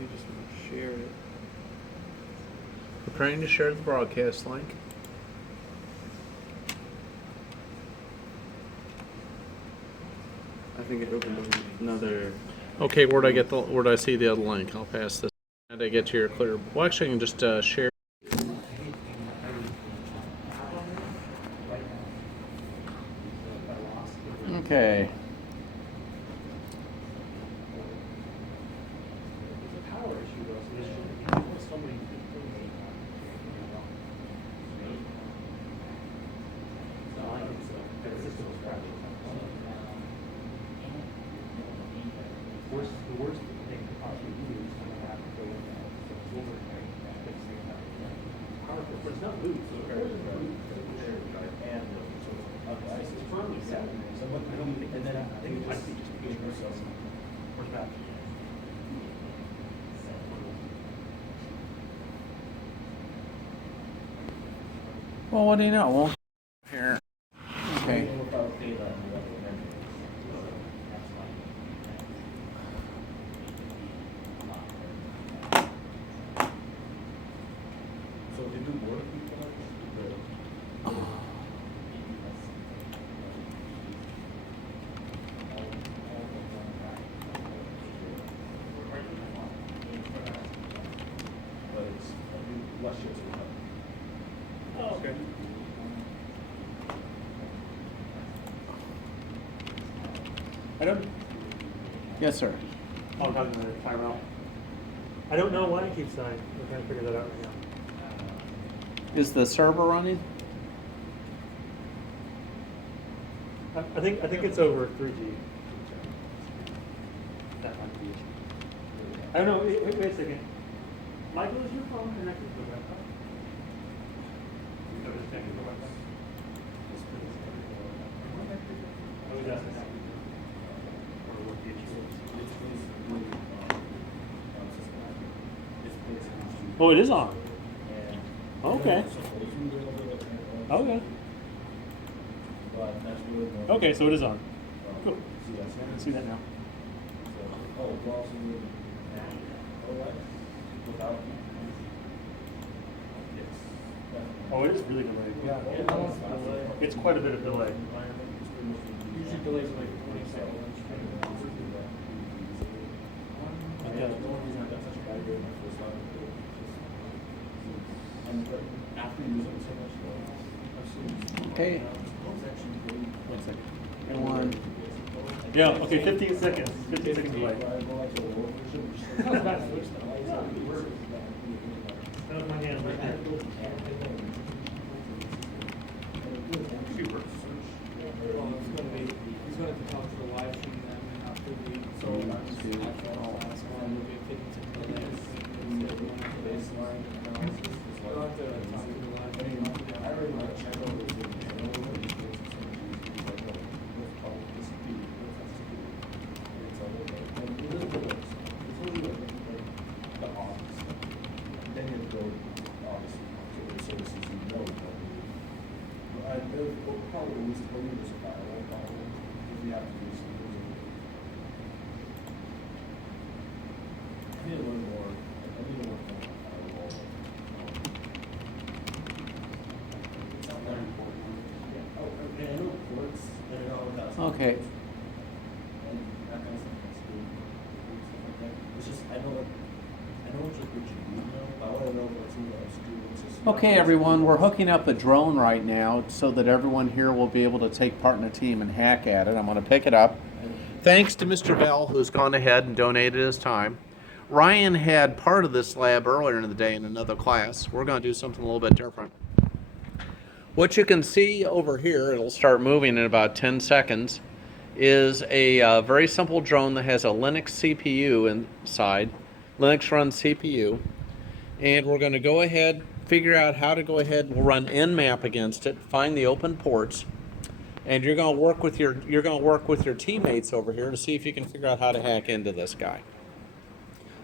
you just want to share it. Preparing to share the broadcast link. I think it opened up another. Okay, where do I see the other link? I'll pass this. How do I get to your clear? Well, actually, I can just share. Okay. The worst thing to possibly do is kind of have to go in there. So it's over there. Powerful, but it's not loose. So there's a loop there, and the ice is firmly set. So what I don't think, and then I think just push yourself. Where's that? Well, what do you know? Well, here. Okay. So they do work but it's less shifts. Oh, okay. I don't. Yes, sir. Oh, I'm talking about a timeout. I don't know why it keeps dying. We're trying to figure that out right now. Is the server running? I think it's over 3G. That might be it. I don't know. Wait a second. Michael, is your phone connected to the Wi-Fi? No, it's connected to the Wi-Fi. I was asking that. Or what the issue is. Oh, it is on. Okay. Okay. Okay, so it is on. Cool. I can see that now. Oh, it is really delayed. Yeah. It's quite a bit of delay. Usually delays like 20 seconds. Okay. 1 second. Yeah, okay, 15 seconds. 15 seconds delay. That was my hand right there. He's going to talk to the live stream then and after the actual last one will be 15 minutes. Baseline analysis. We'll have to talk to the live stream. I already want to check over Okay. Okay, everyone, we're hooking up a drone right now so that everyone here will be able to take part in a team and hack at it. I'm going to pick it up. Thanks to Mr. Bell, who's gone ahead and donated his time. Ryan had part of this lab earlier in the day in another class. We're going to do something a little bit different. What you can see over here, it'll start moving in about 10 seconds, is a very simple drone that has a Linux CPU inside, Linux run CPU, and we're going to go ahead, figure out how to go ahead, we'll run nmap against it, find the open ports, and you're going to work with your teammates over here to see if you can figure out how to hack into this guy.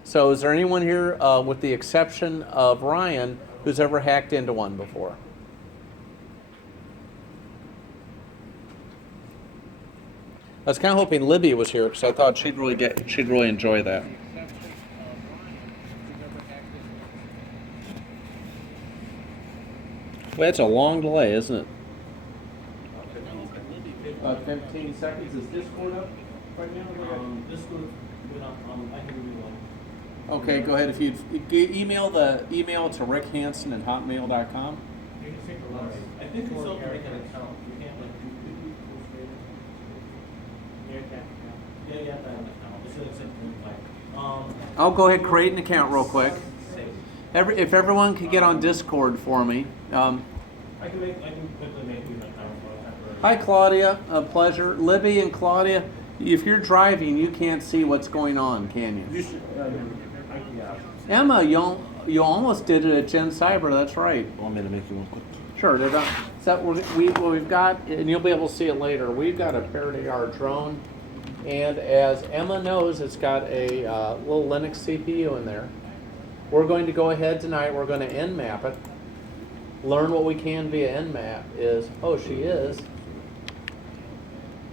So is there anyone here, with the exception of Ryan, who's ever hacked into one before? I was kind of hoping Libby was here because I thought she'd really enjoy that. Well, it's a long delay, isn't it? About 15 seconds. Is Discord up right now? This goes, I can read one. Okay, go ahead. If you email to rickhansen at hotmail.com. You can take a look. I think it's still make an account. You can't like You can. yeah, you have to have an account. It's like, I'll go ahead and create an account real quick. save. If everyone could get on Discord for me. I can quickly make you an account. Hi, Claudia. A pleasure. Libby and Claudia, if you're driving, you can't see what's going on, can you? You should, yeah. Emma, you almost did it at Gen Cyber. That's right. Want me to make you one quick? Sure. We've got, and you'll be able to see it later. We've got a Faraday R drone, and as Emma knows, it's got a little Linux CPU in there. We're going to go ahead tonight. We're going to Nmap it. Learn what we can via Nmap. She is.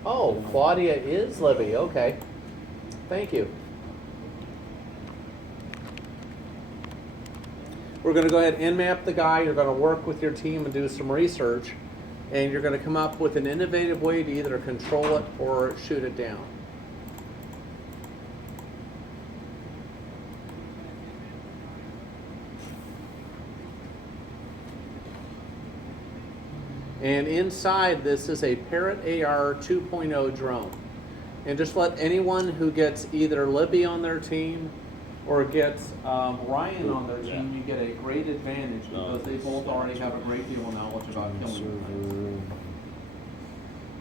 Oh, Claudia is Libby. Okay. Thank you. We're going to go ahead and Nmap the guy. You're going to work with your team and do some research, and you're going to come up with an innovative way to either control it or shoot it down. And inside this is a Parrot AR 2.0 drone. And just let anyone who gets either Libby on their team or gets Ryan on their team, you get a great advantage because they both already have a great deal of knowledge about killing things.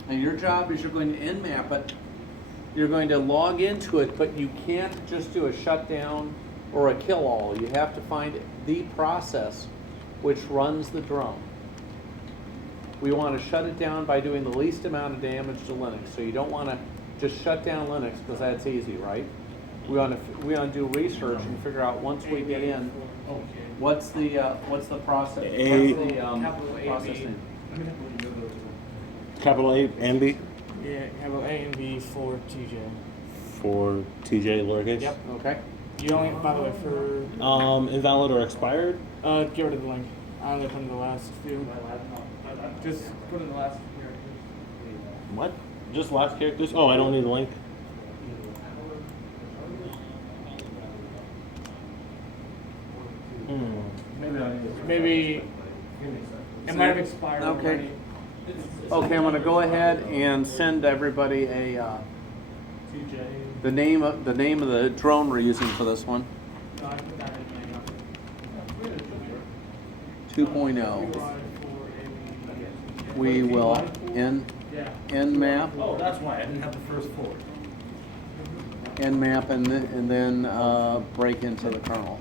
And your job is you're going to Nmap it. You're going to log into it, but you can't just do a shutdown or a kill all. You have to find the process which runs the drone. We want to shut it down by doing the least amount of damage to Linux. So you don't want to just shut down Linux because that's easy, right? We want to do research and figure out once we get in, what's the process? What's the process name? Capital A and B Yeah, capital A and B for TJ. for TJ lowercase. Yep. Okay. You only, by the way, for Invalid or expired. get rid of the link. I only put in the last few. Just put in the last few. What? Just last characters? Oh, I don't need the link. Maybe it might have expired. Okay. already. Okay, I'm going to go ahead and send everybody a TJ. the name of the drone we're using for this one. No, I put that in my 2.0. We will Nmap. Oh, that's why I didn't have the first four. Nmap and then break into the kernel.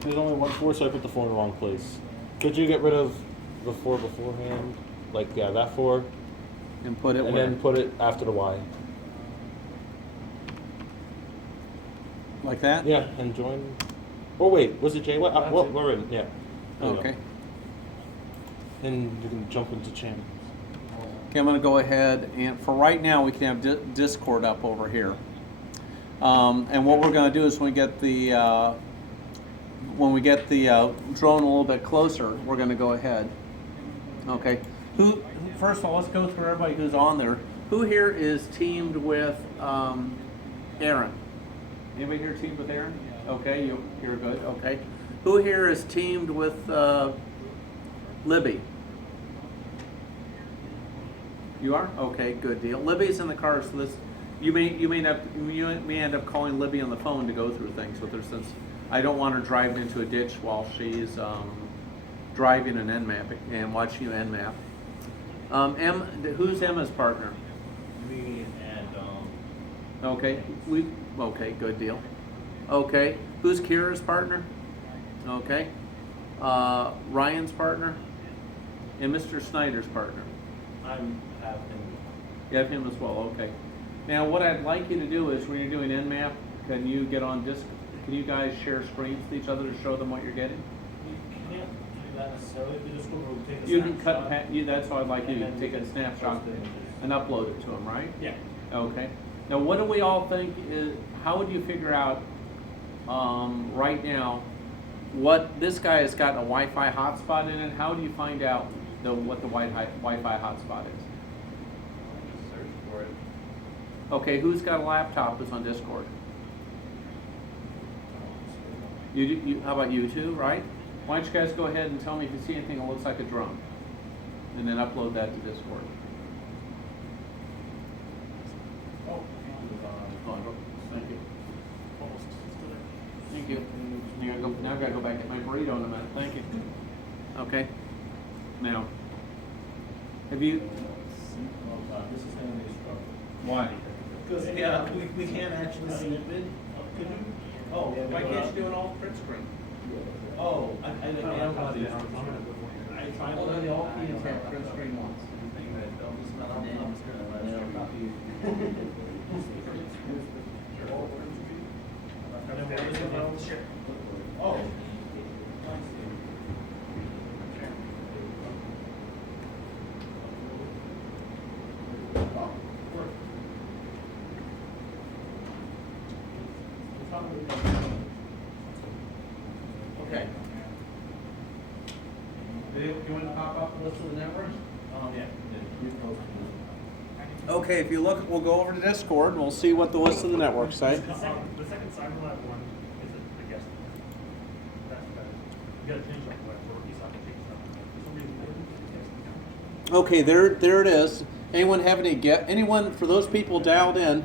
There's only one 4, so I put the 4 in the wrong place. Could you get rid of the 4 beforehand? Like, yeah, that 4. And put it And where? then put it after the Y. Like that? Yeah, and join. Oh, wait, was it J? What? That's Well, it. we're in, yeah. There you go. Okay. Then you can jump into channels. Okay, I'm going to go ahead and for right now we can have Discord up over here. And what we're going to do is when we get the drone a little bit closer, we're going to go ahead. Okay. First of all, let's go through everybody who's on there. Who here is teamed with Aaron? Anybody here teamed with Aaron? Okay, you're good. Okay. Who here is teamed with Libby? You are? Okay, good deal. Libby's in the car, so this you may end up calling Libby on the phone to go through things with her, since I don't want her driving into a ditch while she's driving and Nmap and watching you Nmap. Who's Emma's partner? Me and Okay, okay, good deal. Okay, who's Kira's partner? Okay, Ryan's partner, and Mr. Snyder's partner. I'm having. You have him as well. Okay. Now, what I'd like you to do is, when you're doing Nmap, can you get on Disc? Can you guys share screens with each other to show them what you're getting? You can't do that necessarily. You just go take a You can snapshot. that's how I'd like you to take a snapshot and upload it to them, right? Yeah. Okay. Now, what do we all think is? How would you figure out right now what this guy has got a Wi-Fi hotspot in it. How do you find out what the Wi-Fi hotspot is? Search for it. Okay, who's got a laptop who's on Discord? How about you two, right? Why don't you guys go ahead and tell me if you see anything that looks like a drone, and then upload that to Discord. Thank you. Thank you. Now I gotta go back and get my burrito in a minute. Thank you. Okay. Now, have you? This is gonna be a struggle. Why? Because, yeah, we can't actually see it. Could you? Oh, Why can't you do it all print screen? Oh, I didn't know how to. I tried. Well, they all key and tap print screen once. Oh. Okay. You want to pop up the list of the networks? Yeah. Okay, if you look, we'll go over to Discord and we'll see what the list of the networks say. The second CyberLab one is the guest. That's better. You gotta change that web for these applications. For some reason, Okay, there it is. Anyone have anyone, for those people dialed in,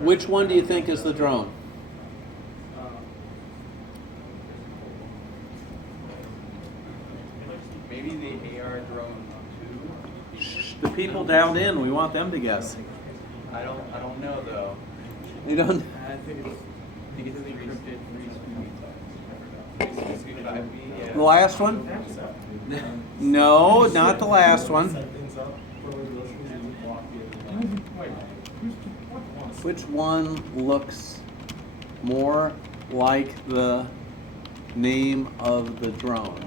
which one do you think is the drone? Maybe the AR drone The people dialed in, we want them to guess. 2. I don't know though. You don't? I think it's 350. 365B. Yeah. The last one? No, not the last one. Which one looks more like the name of the drone?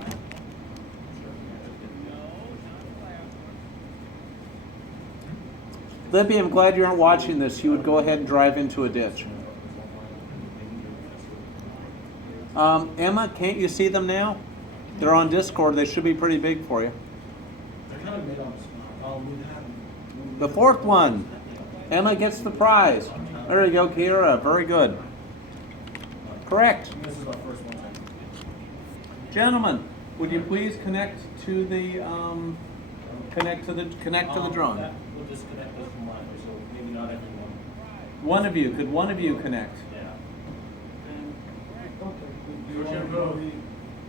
Libby, I'm glad you aren't watching this. You would go ahead and drive into a ditch. Emma, can't you see them now? They're on Discord. They should be pretty big for you. They're kind of made up small. The fourth one. Emma gets the prize. There you go, Kira. Very good. Correct. This is our first one. Gentlemen, would you please connect to the connect to the drone? We'll disconnect this from line, so maybe not everyone. One of you. Could one of you connect? Yeah. Do you want to go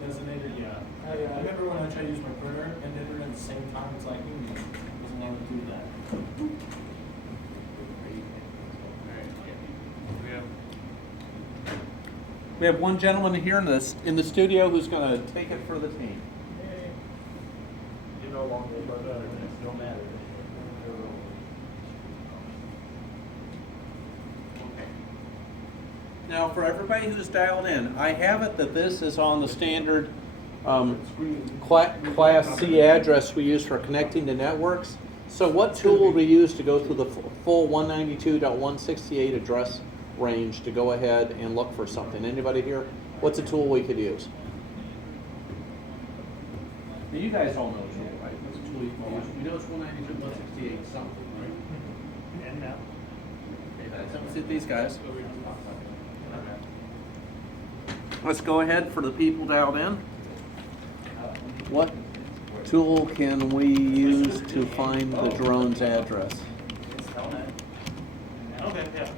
designated? Yeah. I remember when I tried to use my printer and did it at the same time. It's like, doesn't want to do that. We have one gentleman here in the studio who's going to take it for the team. You no longer, but it don't matter. Now, for everybody who's dialed in, I have it that this is on the standard Class C address we use for connecting to networks. So what tool will we use to go through the full 192.168 address range to go ahead and look for something? Anybody here? What's a tool we could use? Now you guys all know the tool, right? What's a tool you can use? We know it's 192.168 something, right? and now. Okay, let's hit these guys. Let's go ahead for the people dialed in. What tool can we use to find the drone's address? Okay, yeah.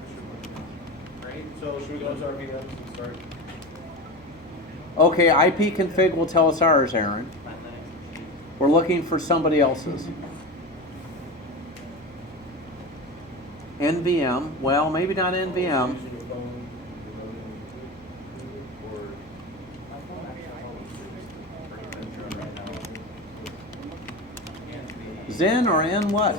Great. So should we go to our VMs and start? Okay, IP config will tell us ours, Aaron. We're looking for somebody else's. NVM, well, maybe not NVM. Zen or N what?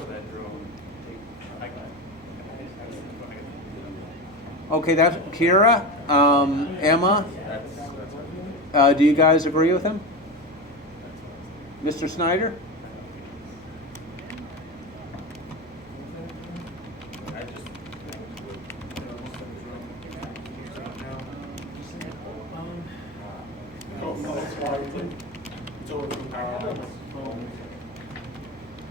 Okay, that's Kira, Emma. Do you guys agree with him? Mr. Snyder?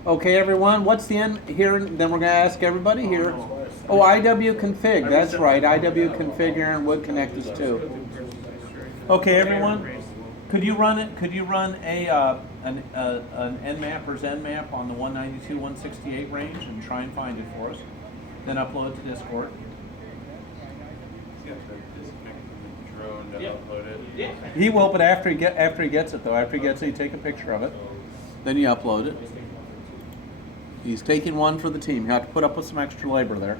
Okay, everyone, what's the end here? Then we're gonna ask everybody here. Oh, IW config, that's right, IW config, Aaron Wood Connect is too. Okay, everyone, could you run it, could you run an Nmap or ZenMap on the 192, 168 range and try and find it for us? Then upload it to Discord. You have to disconnect from the drone to upload it. Yeah. He will, but after he gets it though, after he gets it, you take a picture of it, then you upload it. He's taking one for the team. You have to put up with some extra labor there,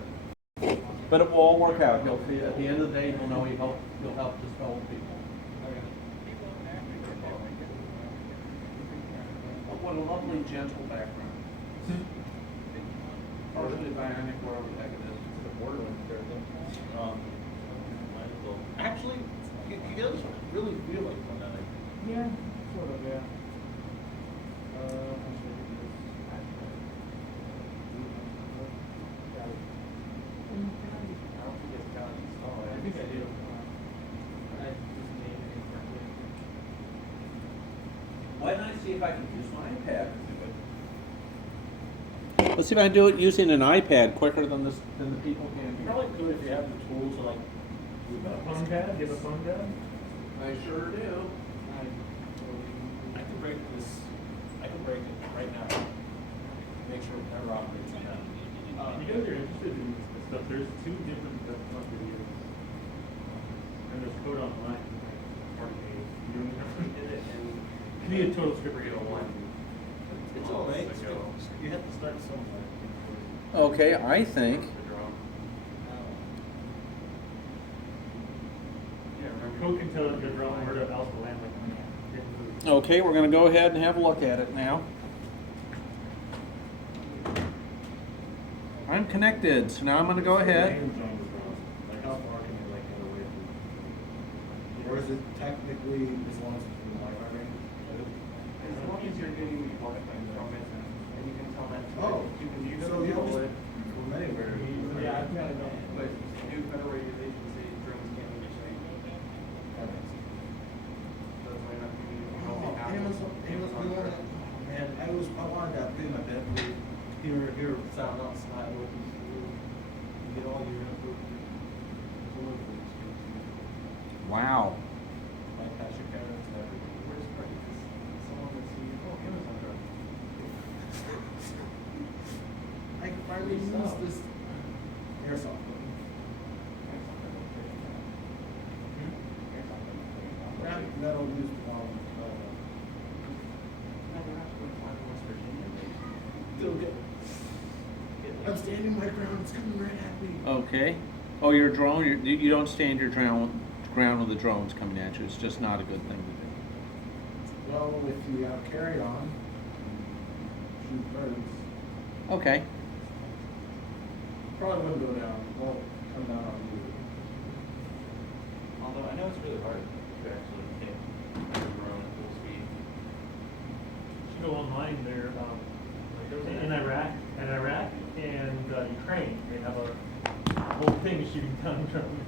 but it will all work out. He'll see at the end of the day, he'll know he'll help his fellow people. What a lovely, gentle background. Partially bionic, wherever the heck it is. The Borderlands character. Actually, he does really feel like one of them. Yeah, sort of, yeah. I think I do. Why don't I see if I can use my iPad? Let's see if I can do it using an iPad quicker than the people can You here. probably could if you have the tools to like. Phone pad, give a phone pad? I sure do. I can break this. I can break it right now. Make sure it never operates again. If you guys are interested in this stuff, there's two different fun videos. And there's code online. You don't even have to get it, and you need a total script read online. It's all right. You have to start somewhere. Okay, I think. The drone. Yeah, remember. Code can tell the drone where to else to land, like. Okay, we're going to go ahead and have a look at it now. I'm connected, so now I'm going to go ahead. Like how far can you like get away from? Or is it technically as long as it's in the Wi-Fi range? As long as you're getting the Wi-Fi from it, and you can tell that. Oh, you can use so it you don't to just from anywhere. Yeah, I've got it on. But new federal regulations say drones can't be used. That makes sense. So that's why you're not giving you Amazon, man, I wanted that thing in my bed, hear sound outside, looking through, you get all your input. Deliveries. Wow. My passion carrots, everything. Where's Freddie? Someone that's seeing, oh, Amazon drone. I can finally use this airsoft. That'll use I'm standing my ground, it's coming right at me. Okay. Oh, your drone, you don't stand your ground with the drones coming at you. It's just not a good thing to Well, if you have carry on, shoot birds, do. Okay. probably wouldn't go down, won't come down on you. Although I know it's really hard to actually hit a drone at full speed. You should go online there, in Iraq and Ukraine, they have a whole thing of shooting down drones.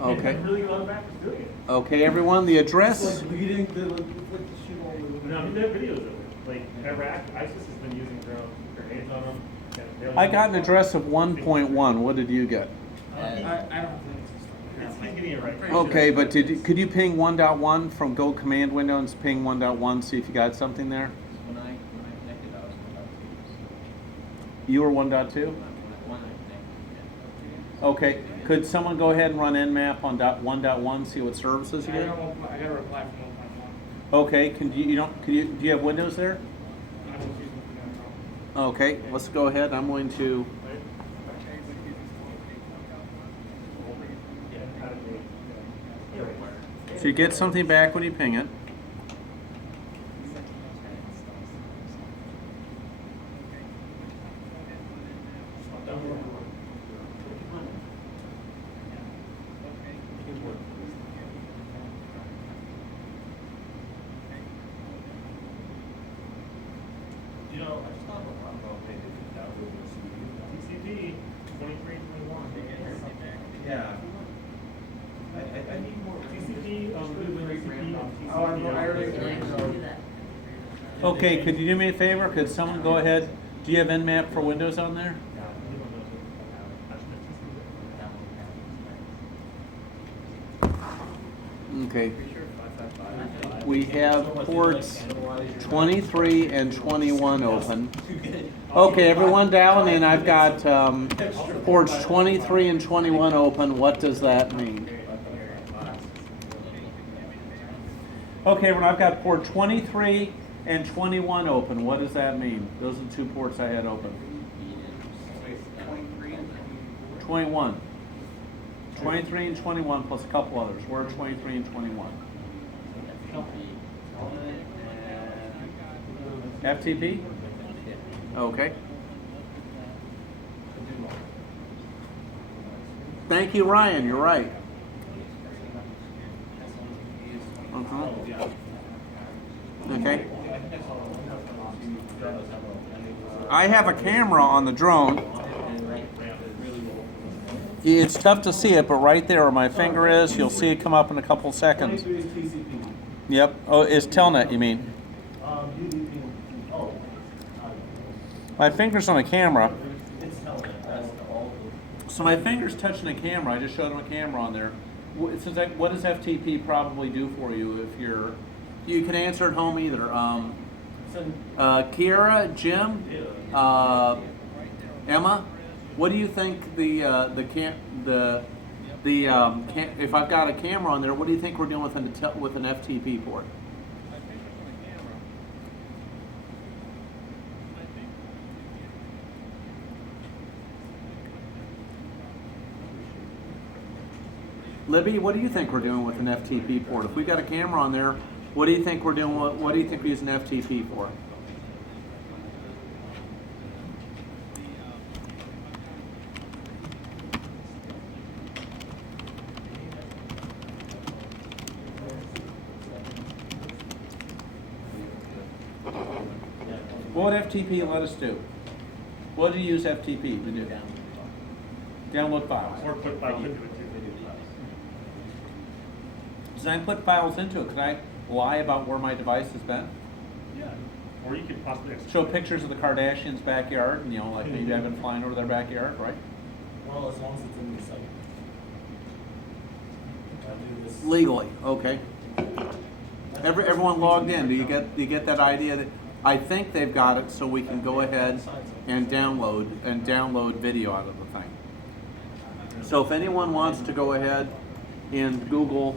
Okay. They have really a lot of practice doing it. Okay, everyone, the address. It's like leading, it's like the shoot all the. No, I mean, they have videos of it. Like Iraq, ISIS has been using drones, grenades on them. and they I got an address of 1.1. What did you get? I don't think He's getting it right. Okay, but could you ping 1.1 from Go Command window and ping 1.1, see if you got something there? When I connected, I was 1.2. You were 1.2? When I connected, yeah. Okay, could someone go ahead and run Nmap on 1.1, see what services you I get? got a reply from 1.1. Okay, do you have Windows there? I was using it for that. Okay, let's go ahead. I'm going to. So you get something back when you ping it. You know, I just thought about maybe download this. TCP 2321. Yeah. I need more. TCP, Google TCP, Oh, I already. TCP. Okay, could you do me a favor? Could someone go ahead? Do you have Nmap for Windows on there? Okay. We have ports 23 and 21 open. Okay, everyone dialing in. I've got ports 23 and 21 open. What does that mean? Okay, everyone, I've got port 23 and 21 open. What does that mean? Those are the two ports I had open. 21. 23 and 21 plus a couple others. Where are 23 and 21? FTP? Okay. Thank you, Ryan. You're right. Okay. I have a camera on the drone. It's tough to see it, but right there where my finger is, you'll see it come up in a couple seconds. Yep. Oh, it's Telnet, you mean? My finger's on a camera. So my finger's touching a camera. I just showed him a camera on there. What does FTP probably do for you if you're... You can answer at home either. Kiera, Jim, Emma, what do you think if I've got a camera on there, what do you think we're doing with an FTP port? Libby, what do you think we're doing with an FTP port? If we've got a camera on there, what do you think we're doing? What do you think we use an FTP for? What would FTP let us do? What do you use FTP to do? Download files. Or put files into it too. As I put files into it, could I lie about where my device has been? Yeah. Or you could possibly Show pictures of the Kardashians' backyard, and like maybe I've been flying over their backyard, right? Well, as long as it's in the site. Legally, okay. Everyone logged in. Do you get that idea that I think they've got it, so we can go ahead and download video out of the thing. So if anyone wants to go ahead and Google,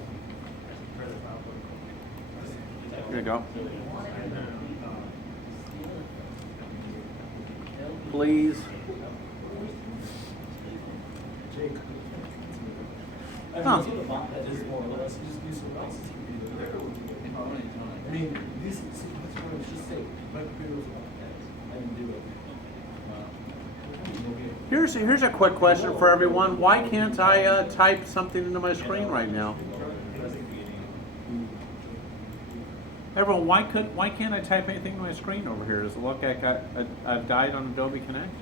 here you go. Please. Huh. That is more or less just do some else's computer. I mean, these that's what I was just saying. My computer was I didn't do it. Here's a quick question for everyone. Why can't I type something into my screen right now? Everyone, why can't I type anything to my screen over here? Does it look like I've died on Adobe Connect?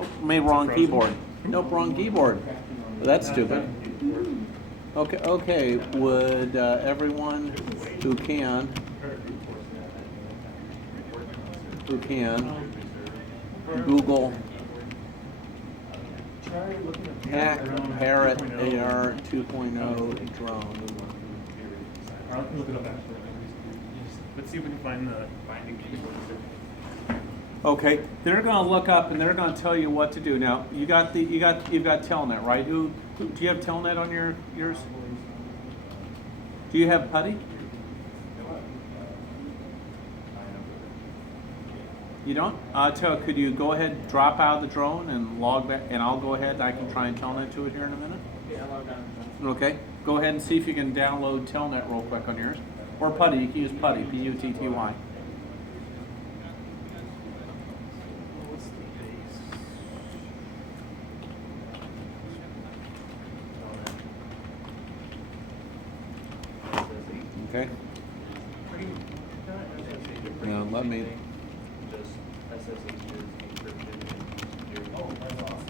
Oh, made wrong keyboard. Nope, wrong keyboard. That's stupid. Okay. Would everyone who can Google hack Parrot AR 2.0 drone? I'll look it up after. Let's see if we can find the binding keyboard. Okay, they're going to look up and they're going to tell you what to do. Now, you've got Telnet, right? Who do you have Telnet on yours? Do you have Putty? You don't? Could you go ahead, drop out of the drone and log back, and I'll go ahead and I can try and Telnet to it here in a minute? Yeah, log on. Okay, go ahead and see if you can download Telnet real quick on yours. Or Putty, you can use Putty, P-U-T-T-Y. Okay. Yeah, let me. Oh, that's awesome.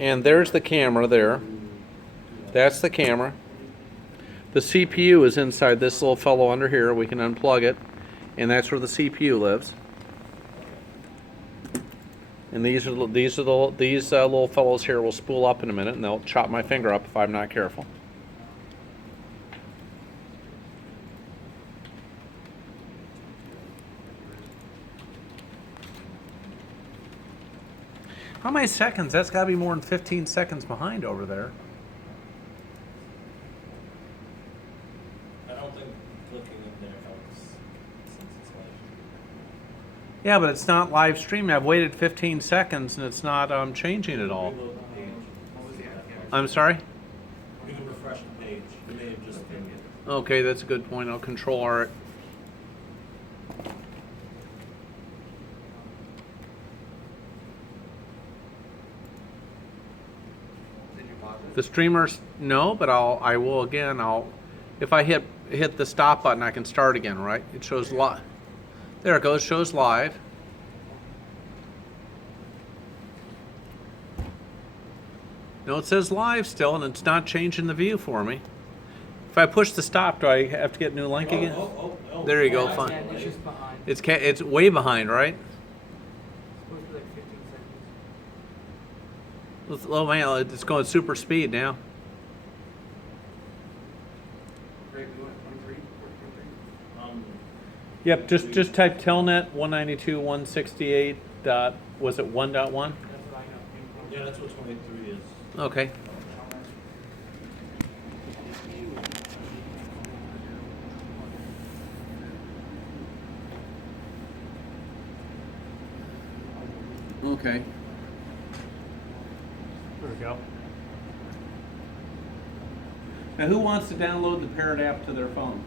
And there's the camera there. That's the camera. The CPU is inside this little fellow under here. We can unplug it, and that's where the CPU lives. And these little fellows here will spool up in a minute, and they'll chop my finger up if I'm not careful. How many seconds? That's got to be more than 15 seconds behind over there. I don't think clicking in there helps since it's live. Yeah, but it's not live streaming. I've waited 15 seconds and it's not changing at all. Reload the page. I'm sorry? You can refresh the page. You may have just been it. Okay, that's a good point. I'll control R it. The streamers, no, but I will again. If I hit the stop button, I can start again, right? It shows live. There it goes, shows live. No, it says live still, and it's not changing the view for me. If I push the stop, do I have to get a new link again? There you go, Yeah, fine. it's just behind. It's way behind, right? It's supposed to be like 15 seconds. Oh man, it's going super speed now. Yep, just type telnet 192.168. Was it 1.1? That's what I know. Yeah, that's what 23 is. Okay. Okay. There we go. Now, who wants to download the Parrot app to their phone?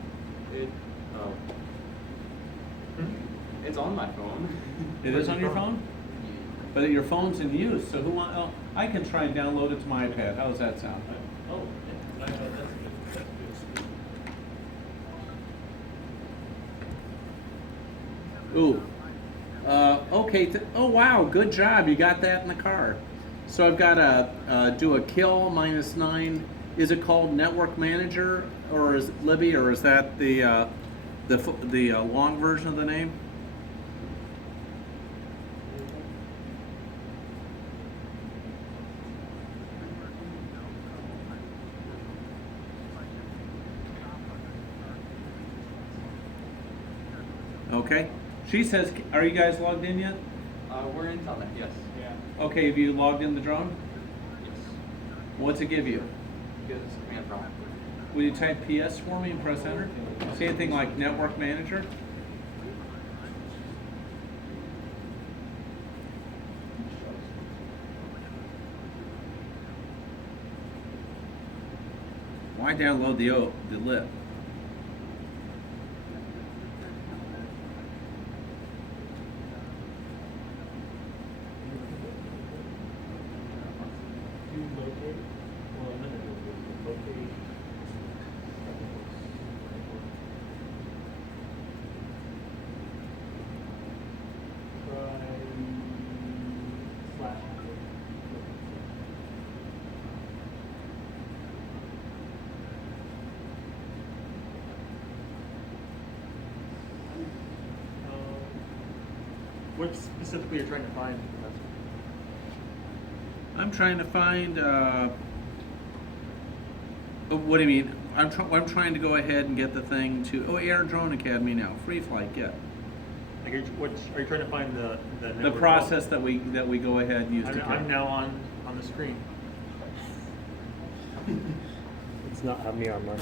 It's on my phone. It is on your phone? But your phone's in use, so who want? Oh, I can try and download it to my iPad. How does that sound? Oh, yeah. That's good. That's good. Ooh. Okay. Oh wow, good job. You got that in the car. So I've got to do a kill -9. Is it called Network Manager, or is it Libby, or is that the long version of the name? Okay. She says, are you guys logged in yet? We're in Telnet, yes. Yeah. Okay, have you logged in the drone? Yes. What's it give you? Gives command prompt. Will you type PS for me and press enter? See anything like Network Manager? Why download the lib? What specifically you're trying to find? I'm trying to find. What do you mean? I'm trying to go ahead and get the thing to. Oh, Air Drone Academy now. Free flight. Get. Like, are you trying to find the The network process that we go ahead and use to I'm kill. now on the screen. It's not have me on mine.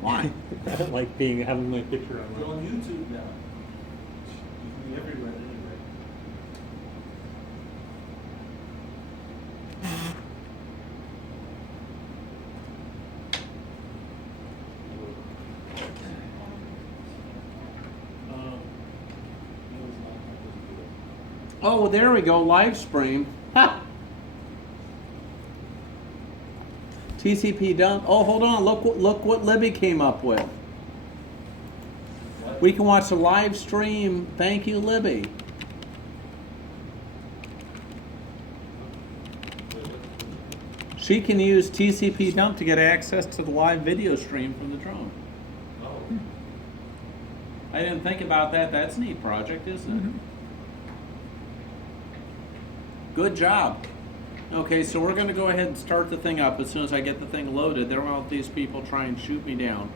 Why? I don't like having my picture on You're mine. on YouTube now. You can be everywhere anyway. Oh, there we go. Live stream. Ha! TCP done. Oh, hold on. Look what Libby came up with. We can watch the live stream. Thank you, Libby. She can use TCP dump to get access to the live video stream from the drone. Oh. I didn't think about that. That's a neat project, isn't it? Good job. Okay, so we're going to go ahead and start the thing up as soon as I get the thing loaded. They don't want these people try and shoot me down.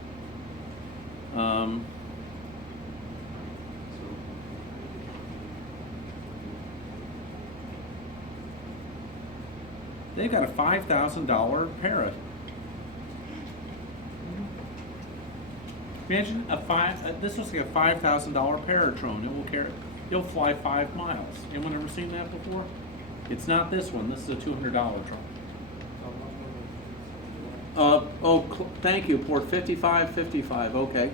They've got a $5,000 parrot. Imagine this looks like a $5,000 parrot drone. It will carry. It'll fly 5 miles. Anyone ever seen that before? It's not this one. This is a $200 drone. Thank you. Port 5555. Okay.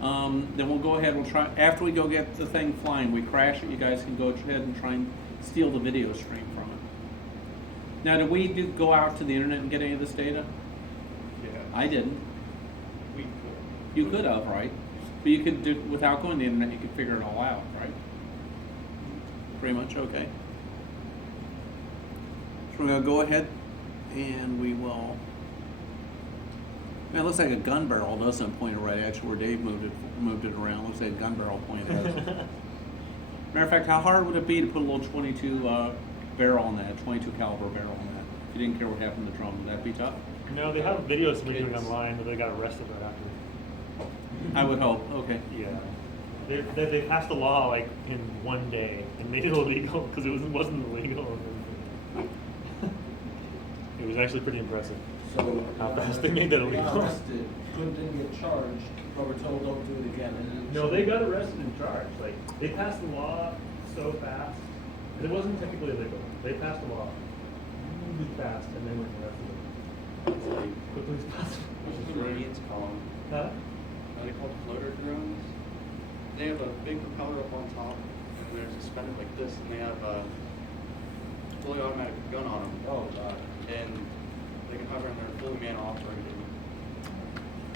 Then we'll go ahead. We'll try after we go get the thing flying. We crash it. You guys can go ahead and try and steal the video stream from it. Now, did we go out to the internet and get any of this data? Yeah. I didn't. We could. You could have, right? But you could do without going to the internet. You could figure it all out, right? Pretty much okay. So we're gonna go ahead and we will. Man, it looks like a gun barrel, doesn't it? Pointed right at you where Dave moved it around. Looks like a gun barrel pointed at us. Matter of fact, how hard would it be to put a little 22 barrel on that, 22 caliber barrel on that? If you didn't care what happened to the drum, would that be tough? No, they have videos making online, but they got arrested right after. I would hope. Okay. Yeah. They passed a law like in one day and made it illegal because it wasn't illegal. It was actually pretty impressive. So How fast they made that we got illegal. arrested, didn't get charged, but we're told don't do it again. And No, they got arrested and charged. Like they passed the law so fast. It wasn't technically illegal. They passed the law really fast and then went arrested. As quickly as possible. What's the Marines call them? Huh? Are they called floater drones? They have a big propeller up on top, and they're suspended like this, and they have a fully automatic gun on them. oh god. And they can hover, and they're fully man operated.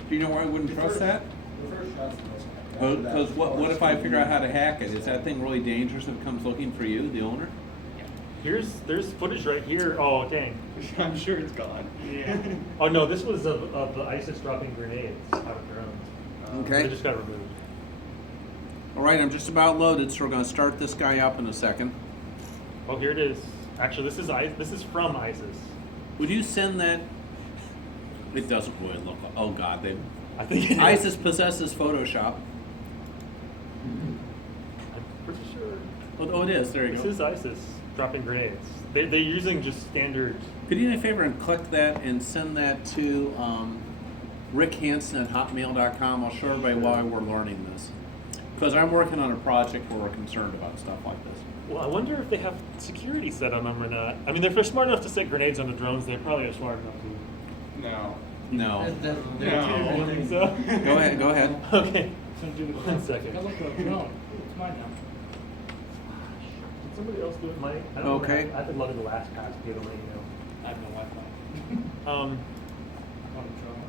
Do you know why I wouldn't trust that? The first shot's the most. Because what if I figure out how to hack it? Is that thing really dangerous if it comes looking for you, the owner? There's footage right here. Oh dang. I'm sure it's gone. Yeah. Oh no, this was of the ISIS dropping grenades out of drones. Okay. They just got removed. All right, I'm just about loaded, so we're going to start this guy up in a second. Oh, here it is. Actually, this is from ISIS. Would you send that? It doesn't really look. Oh God, they. I think it is. ISIS possesses Photoshop. I'm pretty sure. Oh, it is. There you This go. is ISIS dropping grenades. They're using just standard. Could you do me a favor and click that and send that to Rick Hansen at hotmail.com? I'll show everybody why we're learning this. Because I'm working on a project where we're concerned about stuff like this. Well, I wonder if they have security set on them or not. I mean, if they're smart enough to set grenades on the drones, they probably are smart enough to. No. No. I don't think so. Go ahead. Go ahead. Okay. So do the 1 second. I look up, no, it's mine now. Did somebody else do it, Mike? I don't Okay. know. I haven't loaded the last pass to be able to let you I have no Wi-Fi. know. I'm in trouble.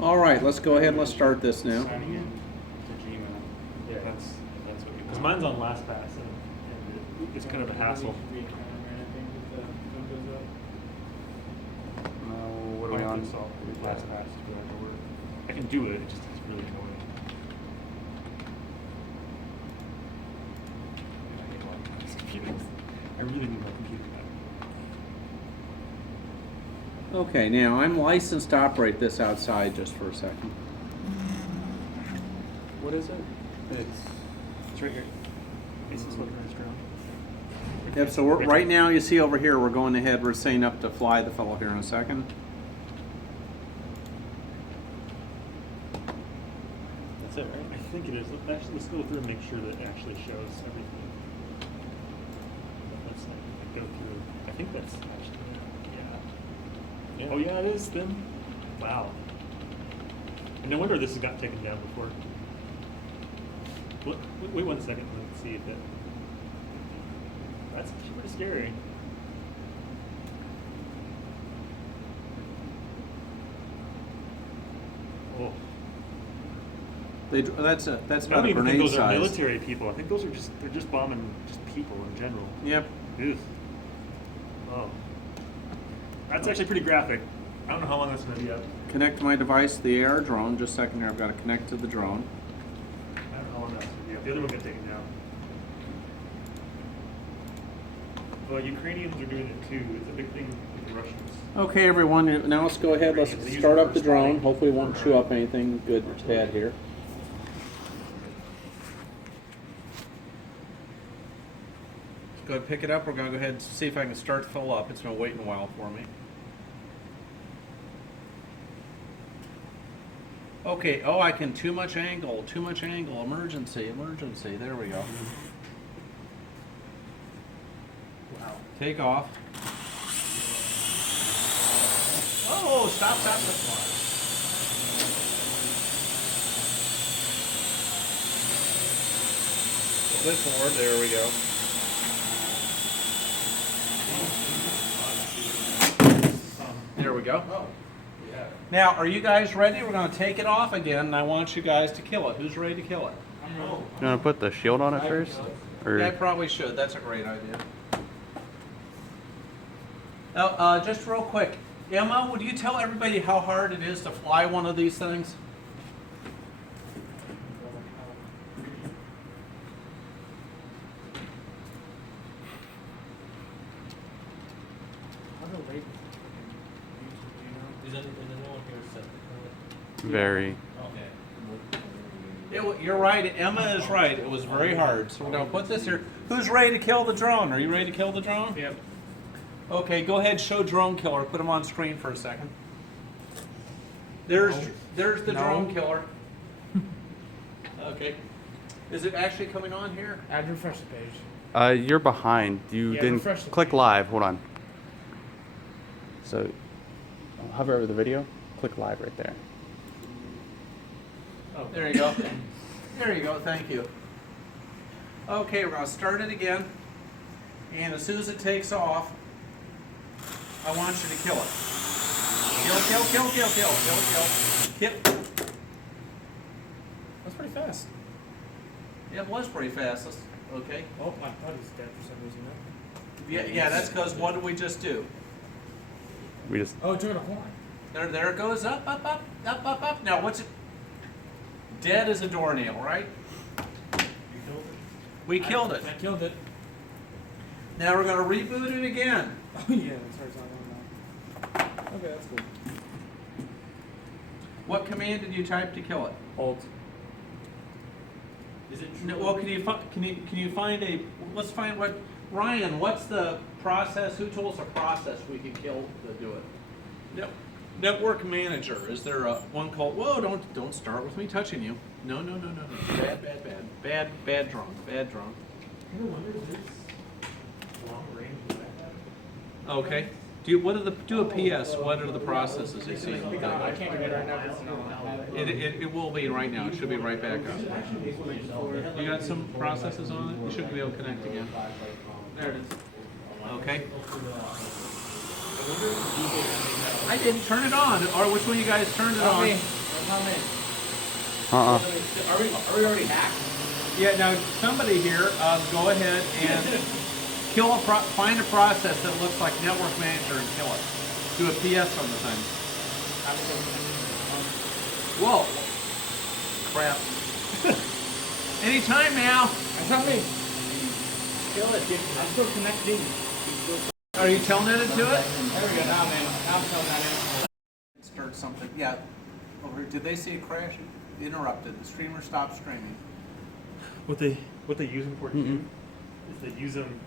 All right, let's go ahead and let's start this now. Signing in to Gmail. Yeah. That's what you Because want. mine's on LastPass, and it's kind of a hassle. What are we on? LastPass to go to work. I can do it. It just is really annoying. I really need my computer back. Okay, now I'm licensed to operate this outside just for a second. What is it? It's right here. This is what it is, drone. Yep, so we're, right now you see over here, we're going ahead, we're setting up to fly the fellow here in a second. That's it, right? I think it is. Actually, let's go through and make sure that it actually shows everything. Let's go through. I think that's actually, yeah. Oh yeah, it is then. Wow. And no wonder this has got taken down before. Wait 1 second. Let's see if it. That's actually pretty scary. Oh. That's I about don't a even think grenade those are size. military people. I think those are they're just bombing just people in general. Yep. Ew. Oh. That's actually pretty graphic. I don't know how long that's going to be up. Connect my device to the AR drone. Just a second here. I've got to connect to the drone. I don't know how long that's going to be up. The other one got taken down. Well, Ukrainians are doing it too. It's a big thing with the Russians. Okay, everyone. Now let's go ahead. Let's start up the drone. Hopefully, it won't chew up anything good or bad here. Let's go ahead and pick it up. We're going to go ahead and see if I can start to fill up. It's been waiting a while for me. Okay, oh, I can too much angle, emergency, emergency. There we go. Wow. Take off. Oh, stop. A bit forward, there we go. There we go. Now, are you guys ready? We're going to take it off again, and I want you guys to kill it. Who's ready to kill it? You want to put the shield on it first? Or? Yeah, I probably should. That's a great idea. Just real quick, Emma, would you tell everybody how hard it is to fly one of these things? Very. You're right. Emma is right. It was very hard. So we're going to put this here. Who's ready to kill the drone? Are you ready to kill the drone? Yep. Okay, go ahead. Show drone killer. Put him on screen for a second. There's the drone killer. Okay. Is it actually coming on here? I'd refresh the page. You're behind. You Yeah, didn't refresh the click page. live. Hold on. So, hover over the video. Click live right there. Oh, there you go. There you go. Thank you. Okay, we're going to start it again. And as soon as it takes off, I want you to kill it. Kill. That's pretty fast. It was pretty fast. Okay. Oh, I thought he was dead for some reason. Yeah, that's because what did we just do? We just. Oh, doing a horn. There it goes. Up. Now, what's it? Dead as a doornail, right? We killed it. I killed it. Now we're going to reboot it again. Oh yeah, it starts on now. Okay, that's cool. What command did you type to kill it? Hold. Is it No, well, can you find a? Let's find what Ryan. What's the process? Who told us a process we could kill to do it? Yep. Network manager. Is there a one called? Whoa! Don't start with me touching you. No. Bad drone. I wonder if this long range like that. Okay. Do a PS. What are the processes you see? I can't do it right now. It's not. It will be right now. It should be right back up. You got some processes on it? You should be able to connect again. There it is. Okay. I didn't turn it on. Or which one of you guys turned it on? Uh-uh. Are we already hacked? Yeah. Now somebody here, go ahead and find a process that looks like Network Manager and kill it. Do a PS on the thing. Whoa. Crap. Anytime now. That's not me. Kill it, dude. I'm still connecting. Are you telnetted to it? There we go. Now, man. Now I'm telling that in. Start something. Yeah. Over here. Did they see a crash? Interrupted. The streamer stopped streaming. What they use them for too is they use them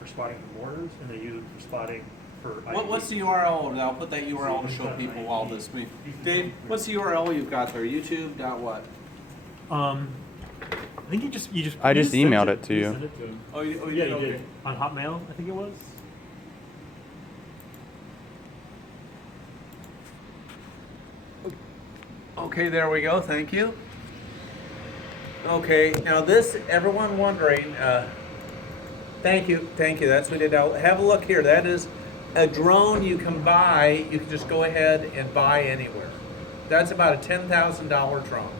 for spotting the mortars, and they use them for spotting for. What's the URL? I'll put that URL to show people while this meet. Dave, what's the URL you've got there? YouTube. What? I think you just. I just sent emailed it to you. sent it to him. Oh, you Yeah, you okay. did. On Hotmail, I think it was. Okay, there we go. Thank you. Okay, now this, everyone wondering, thank you. That's what we did. Now, have a look here. That is a drone you can buy. You can just go ahead and buy anywhere. That's about a $10,000 drone.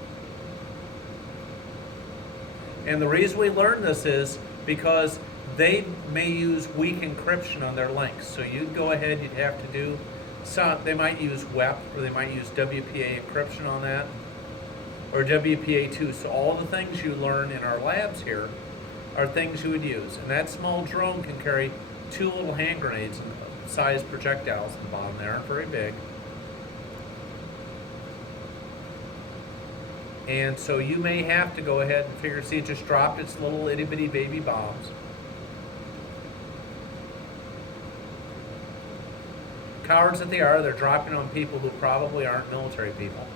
And the reason we learned this is because they may use weak encryption on their links. So you'd go ahead, you'd have to do some, they might use WEP or they might use WPA encryption on that, or WPA2. So all the things you learn in our labs here are things you would use. And that small drone can carry 2 little hand grenades and size projectiles at the bottom. They aren't very big. And so you may have to go ahead and figure, see, it just dropped its little itty bitty baby bombs. Cowards that they are, they're dropping on people who probably aren't military people.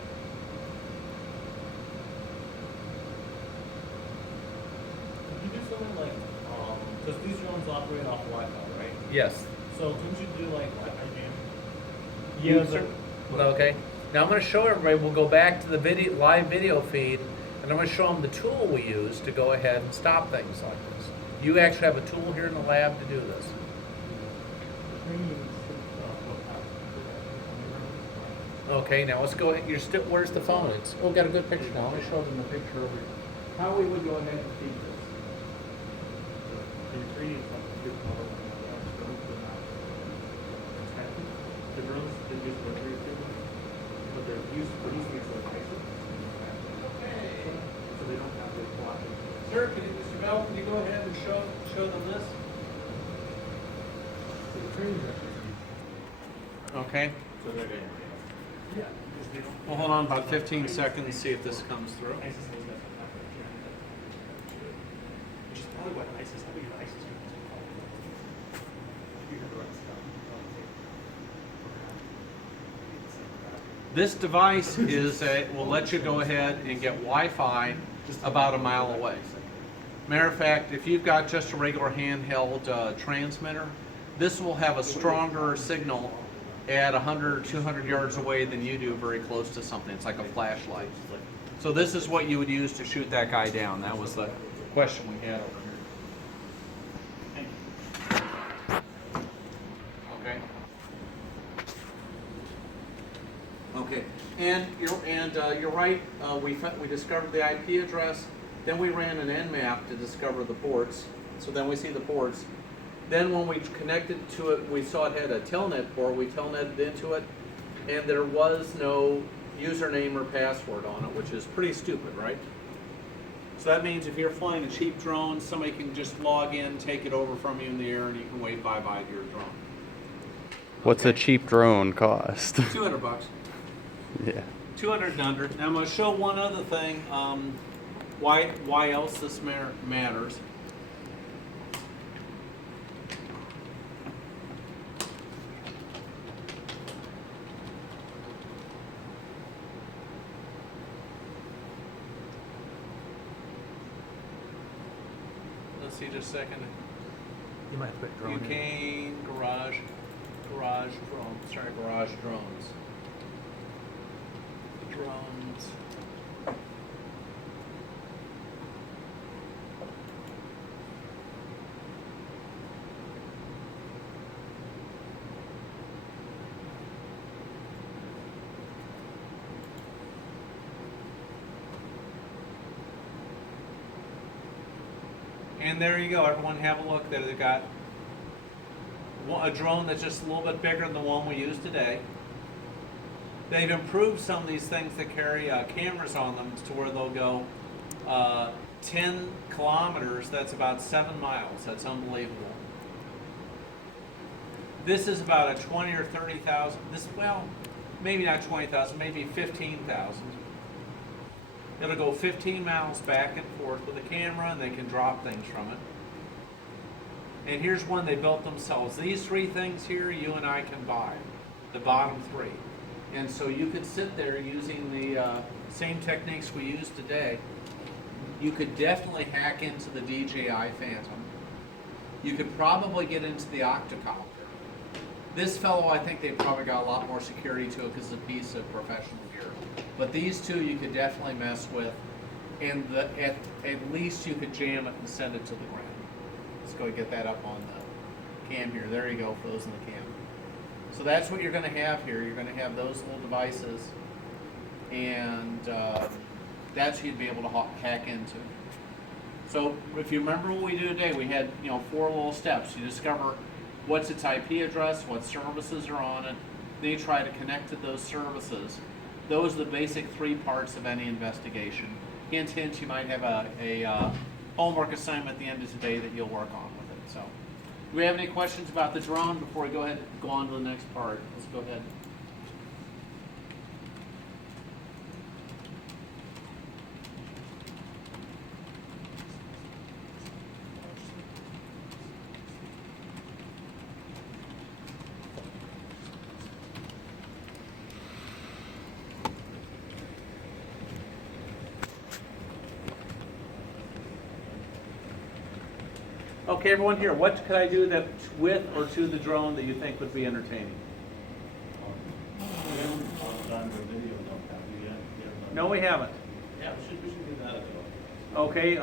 Could you do something like, because these drones operate off Wi-Fi, right? Yes. So couldn't you do like Wi-Fi jam? Yeah, sir. Okay. Now I'm going to show everybody, we'll go back to the video, live video feed, and I'm going to show them the tool we use to go ahead and stop things like this. You actually have a tool here in the lab to do this. Okay, now let's go ahead. You're still, where's the phone? It's, oh, got a good picture now. Let me show them the picture over here. How we would go ahead and feed this. The drones, they use rotary equipment, but they're used for these things like ISIS. Okay. So they don't have to block it. Sir, can you, Mr. Bell, can you go ahead and show them this? Okay. So they're good. Yeah. Because they don't. Well, hold on about 15 seconds, see if this comes through. ISIS knows that. Which is probably what ISIS, how big is ISIS? This device is will let you go ahead and get Wi-Fi about a mile away. Matter of fact, if you've got just a regular handheld transmitter, this will have a stronger signal at 100 or 200 yards away than you do very close to something. It's like a flashlight. So this is what you would use to shoot that guy down. That was the question we had over here. Okay. Okay, and you're right. We discovered the IP address. Then we ran an Nmap to discover the ports. So then we see the ports. Then when we connected to it, we saw it had a telnet port. We telnetted into it, and there was no username or password on it, which is pretty stupid, right? So that means if you're flying a cheap drone, somebody can just log in, take it over from you in the air, and you can wave bye-bye to your drone. What's a cheap drone cost? $200. Yeah. 200 and under. Now I'm going to show one other thing. Why else this matters. Let's see just a second. You might put drone in. Butane, garage drones. Sorry, garage drones. Drones. And there you go, everyone have a look there. They've got a drone that's just a little bit bigger than the one we use today. They've improved some of these things that carry cameras on them to where they'll go 10 kilometers, that's about 7 miles. That's unbelievable. This is about a 20 or 30,000, well, maybe not 20,000, maybe 15,000. It'll go 15 miles back and forth with a camera, and they can drop things from it. And here's one they built themselves. These 3 things here, you and I can buy, the bottom 3. And so you could sit there using the same techniques we use today. You could definitely hack into the DJI Phantom. You could probably get into the Octocopter. This fellow, I think they've probably got a lot more security to it because it's a piece of professional gear. But these 2 you could definitely mess with, and at least you could jam it and send it to the ground. Let's go get that up on the cam here. There you go for those in the cam. So that's what you're going to have here. You're going to have those little devices, and that's what you'd be able to hack into. So if you remember what we do today, we had 4 little steps. You discover what's its IP address, what services are on it. Then you try to connect to those services. Those are the basic 3 parts of any investigation. Hint, hint, you might have a homework assignment at the end of today that you'll work on with it. So, do we have any questions about the drone before we go ahead and go on to the next part? Let's go ahead. Okay, everyone here, what could I do that with or to the drone that you think would be entertaining? No, we haven't. Yeah, we should do that though. Okay,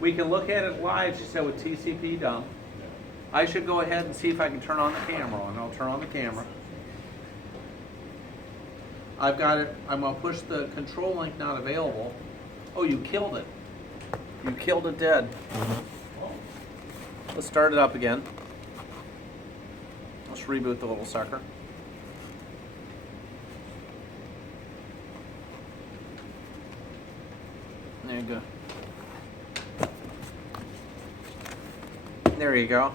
we can look at it live, she said, with TCP dump. I should go ahead and see if I can turn on the camera, and I'll turn on the camera. I've got it, I'm gonna push the control link not available. Oh, you killed it. You killed it dead. Let's start it up again. Let's reboot the little sucker. There you go. There you go.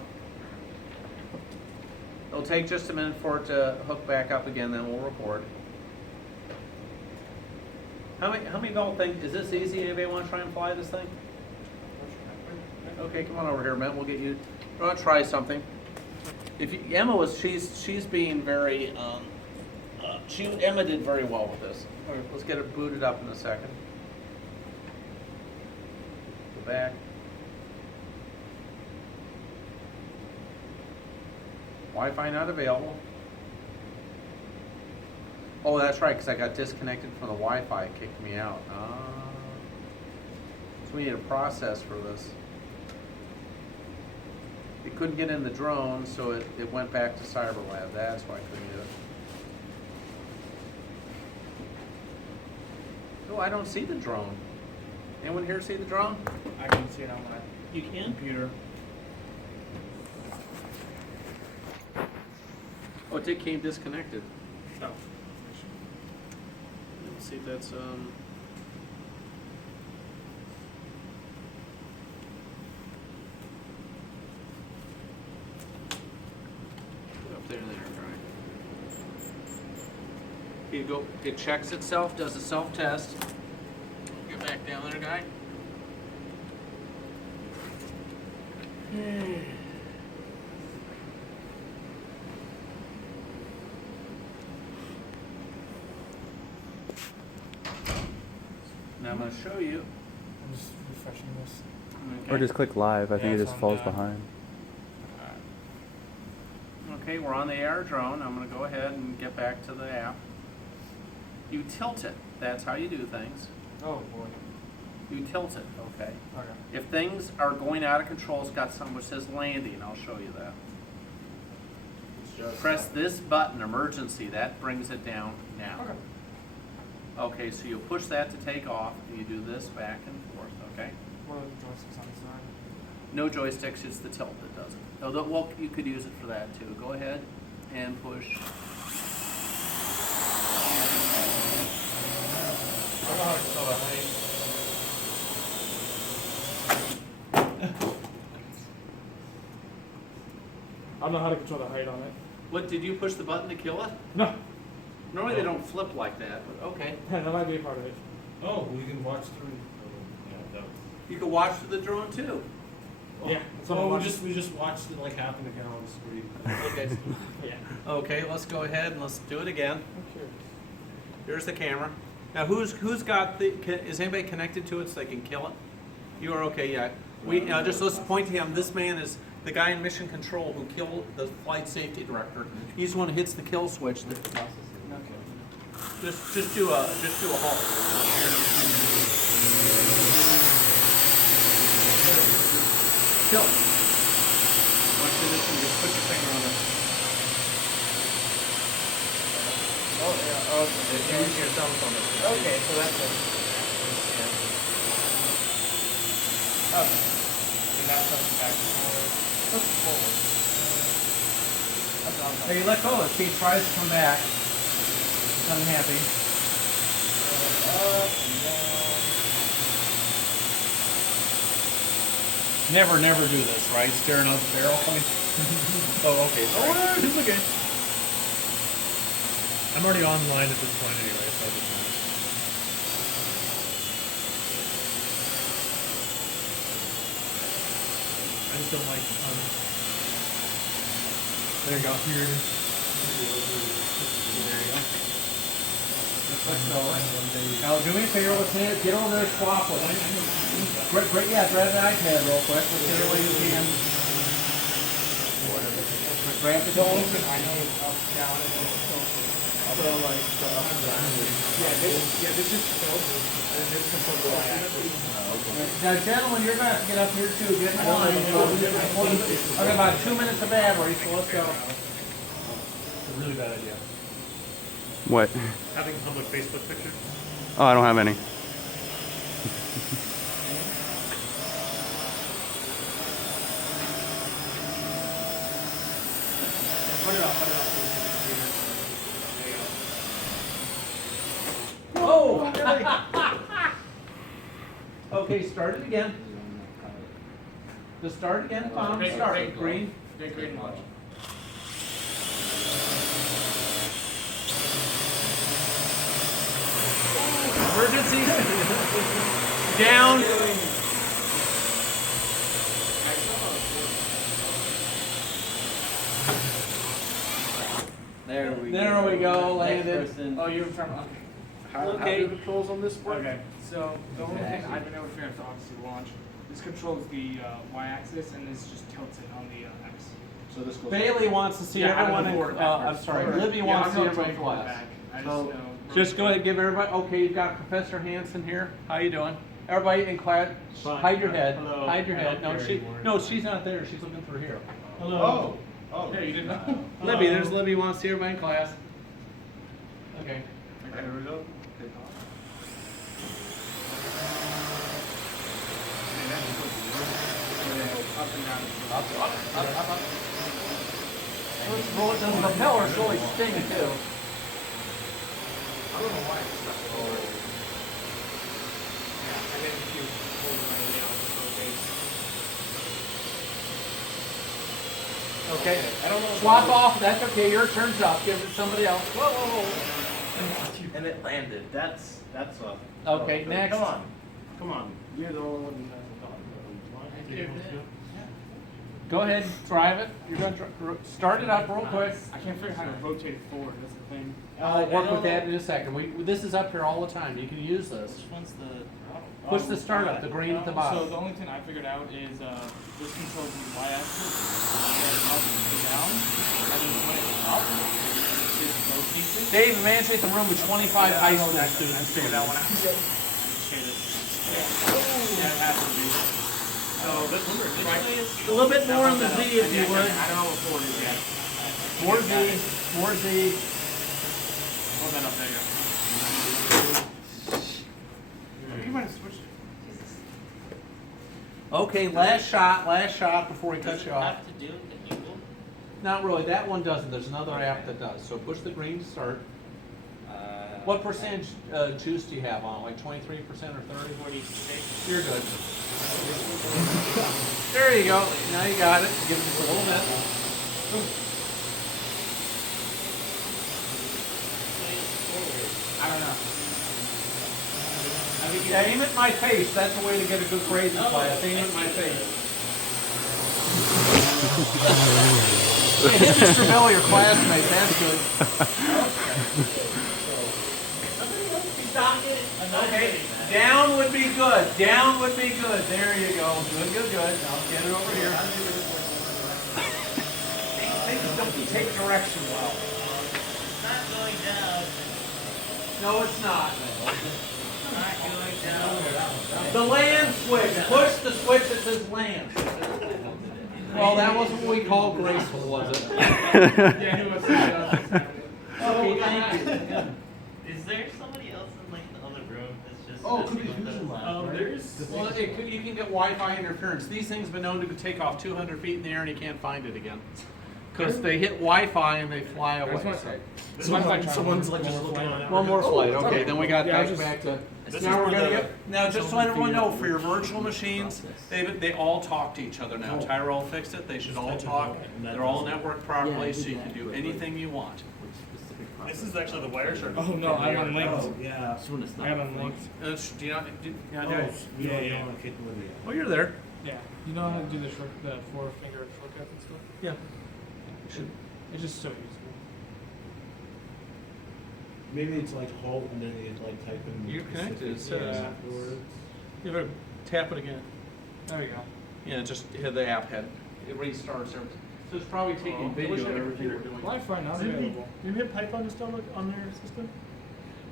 It'll take just a minute for it to hook back up again, then we'll record. How many don't think, is this easy? Anybody want to try and fly this thing? Okay, come on over here, Matt. We'll get you. We're gonna try something. If you, Emma was, she's being very. Emma did very well with this. All right, let's get it booted up in a second. Go back. Wi-Fi not available. Oh, that's right, because I got disconnected from the Wi-Fi. It kicked me out. So we need a process for this. It couldn't get in the drone, so it went back to CyberLab. That's why I couldn't do it. Oh, I don't see the drone. Anyone here see the drone? I can see it on my You can? computer. Oh, it came disconnected. No. Let's see if that's up there, right. You go. It checks itself, does a self-test. Get back down there, guy. Now I'm going to show you. I'm just refreshing this. Or just click live. I think Yeah, it it's just on falls that. behind. Okay, we're on the air drone. I'm going to go ahead and get back to the app. You tilt it. That's how you do things. Oh boy. You tilt it, okay? Okay. If things are going out of control, it's got something which says landing. I'll show you that. Press this button, emergency. That brings it down now. Okay. Okay, so you'll push that to take off, and you do this back and forth, okay? What are the joysticks on the side? No joysticks, it's the tilt that does it. Although, well, you could use it for that too. Go ahead and push. I don't know how to control the height. I don't know how to control the height on it. What, did you push the button to kill it? No. Normally they don't flip like that, but okay. That might be a part of it. Oh, we can watch through. Yeah, that was. You can watch through the drone too. Yeah. So Oh, we we just watched it like happen again on the screen. Okay. Yeah. Okay, let's go ahead and let's do it again. I'm curious. Here's the camera. Now, who's got the? Is anybody connected to it so they can kill it? You are okay. Yeah. We just let's point to him. This man is the guy in mission control who killed the flight safety director. He's the one who hits the kill switch. Just do a halt. Kill. Once you listen, just put your finger on it. Oh yeah. Okay. Use your thumb on it. Okay. So that's it. And that comes back forward. Push forward. That's what I was Hey, like. let go. See, he tries to come back. He's unhappy. Up and down. Never do this, right? Staring out the barrel. Oh, okay. Oh, it's okay. I'm already online at this point anyway, so I just don't like There you go. Here it is. There you go. Now, do me a favor. Let's get over there and swap with him. Yeah, grab the iPad real quick. Let's get it away you can. Grab the tone. I know it's up, down, and so like, this is controlled, and this controlled the Y-axis. Now, gentlemen, you're going to have to get up here too. Get in line. I've got about 2 minutes of battery, so let's go. It's a really bad idea. What? Having public Facebook pictures. Oh, I don't have any. Put it up. There you go. Oh! Okay, start it again. Just start again, Tom. Big, Start. big, Green. Big green watch. Emergency. Down. There we go. Landed. Oh, you were trying to. How Okay. do the controls on this work? Okay, so the only thing I've been able to figure out to obviously launch, this controls the y-axis and this just tilts it on the x. So this goes. Bailey wants to see Yeah, everyone I'm in. forward I'm backwards. sorry. Forward. Libby Yeah, wants I'm to see not everybody in forward class. back. I just So know. just go ahead and give everybody. Okay, you've got Professor Hansen here. How you doing? Everybody in class, Fine. hide your head. Hello. Hide your I head. don't No, care she. anymore. No, she's not there. She's looking through here. Hello. Oh. Yeah, you didn't know. Libby, there's Libby wants to see everybody in class. Okay. There we go. Up and down. Up. Let's roll it. The propeller's really stinging too. I don't know why it's stuck forward. Yeah, and then if you hold it right now, it rotates. Okay. I don't know. Swap off. That's okay. Your turn's up. Give it to somebody else. Whoa. And it landed. That's Okay, next. Come on. You're the only one who hasn't gone. Go ahead. Drive it. You're going to start it up real quick. I can't figure out how to rotate it forward. That's the thing. I'll work with that in a second. This is up here all the time. You can use this. Which one's the Push the start up, the green at the bottom. So the only thing I figured out is this controls the y-axis, and up and down, and then when it's up, it rotates it. Dave, emancipate the room with 25 high school students. I figured that one out. Yeah, it has to be. So this one, right? A little bit more on the Z if you would. I don't know what forward is yet. More Z. More Z. Hold that up, there you go. You might have switched it. Okay, last shot before he cuts you off. have to do with the eagle? Not really. That one doesn't. There's another app that does. So push the green to start. What percentage juice do you have on? Like 23% or 30? 46. You're good. There you go. Now you got it. Give it just a little bit. I don't know. Yeah, aim at my face. That's the way to get a good grade in class. Aim at my face. Hey, hit Mr. Miller, your classmate. That's good. Okay, down would be good. Down would be good. There you go. Good. I'll get it over here. Things don't take direction well. It's not going down. No, it's not. Not going down. The land switch. Push the switch that says land. Well, that wasn't what we called graceful, was it? Yeah, he was. Okay, thank you. Is there somebody else in like the other room that's just Oh, could be messing with Fusion the- Lab, right? There's Well, you can get Wi-Fi interference. These things have been known to take off 200 feet in the air and you can't find it again. Because they hit Wi-Fi and they fly away. Someone's like just looking on that. One more flight. Okay, then we got Yeah, back to. This Now is we're for gonna the- get. Now, just to let everyone know, for your virtual machines, they all talk to each other now. Tyrell fixed it. They should all talk. They're all networked properly, so you can do anything you want. This is actually the Wireshark. Oh no, I'm unlinked. Oh, yeah. I have unlinked. Do you not? Yeah, capability. Oh, you're there. Yeah. You know how to do the 4-finger shortcuts and stuff? Yeah. It's just so useful. Maybe it's like hold and then you like type in. You're connected, it specific says. afterwards. You better tap it again. There we go. Yeah, just hit the app head. It restarts everything. So it's probably taking video of everything we're doing. Wi-Fi not Didn't available. you hit Python installed on their system?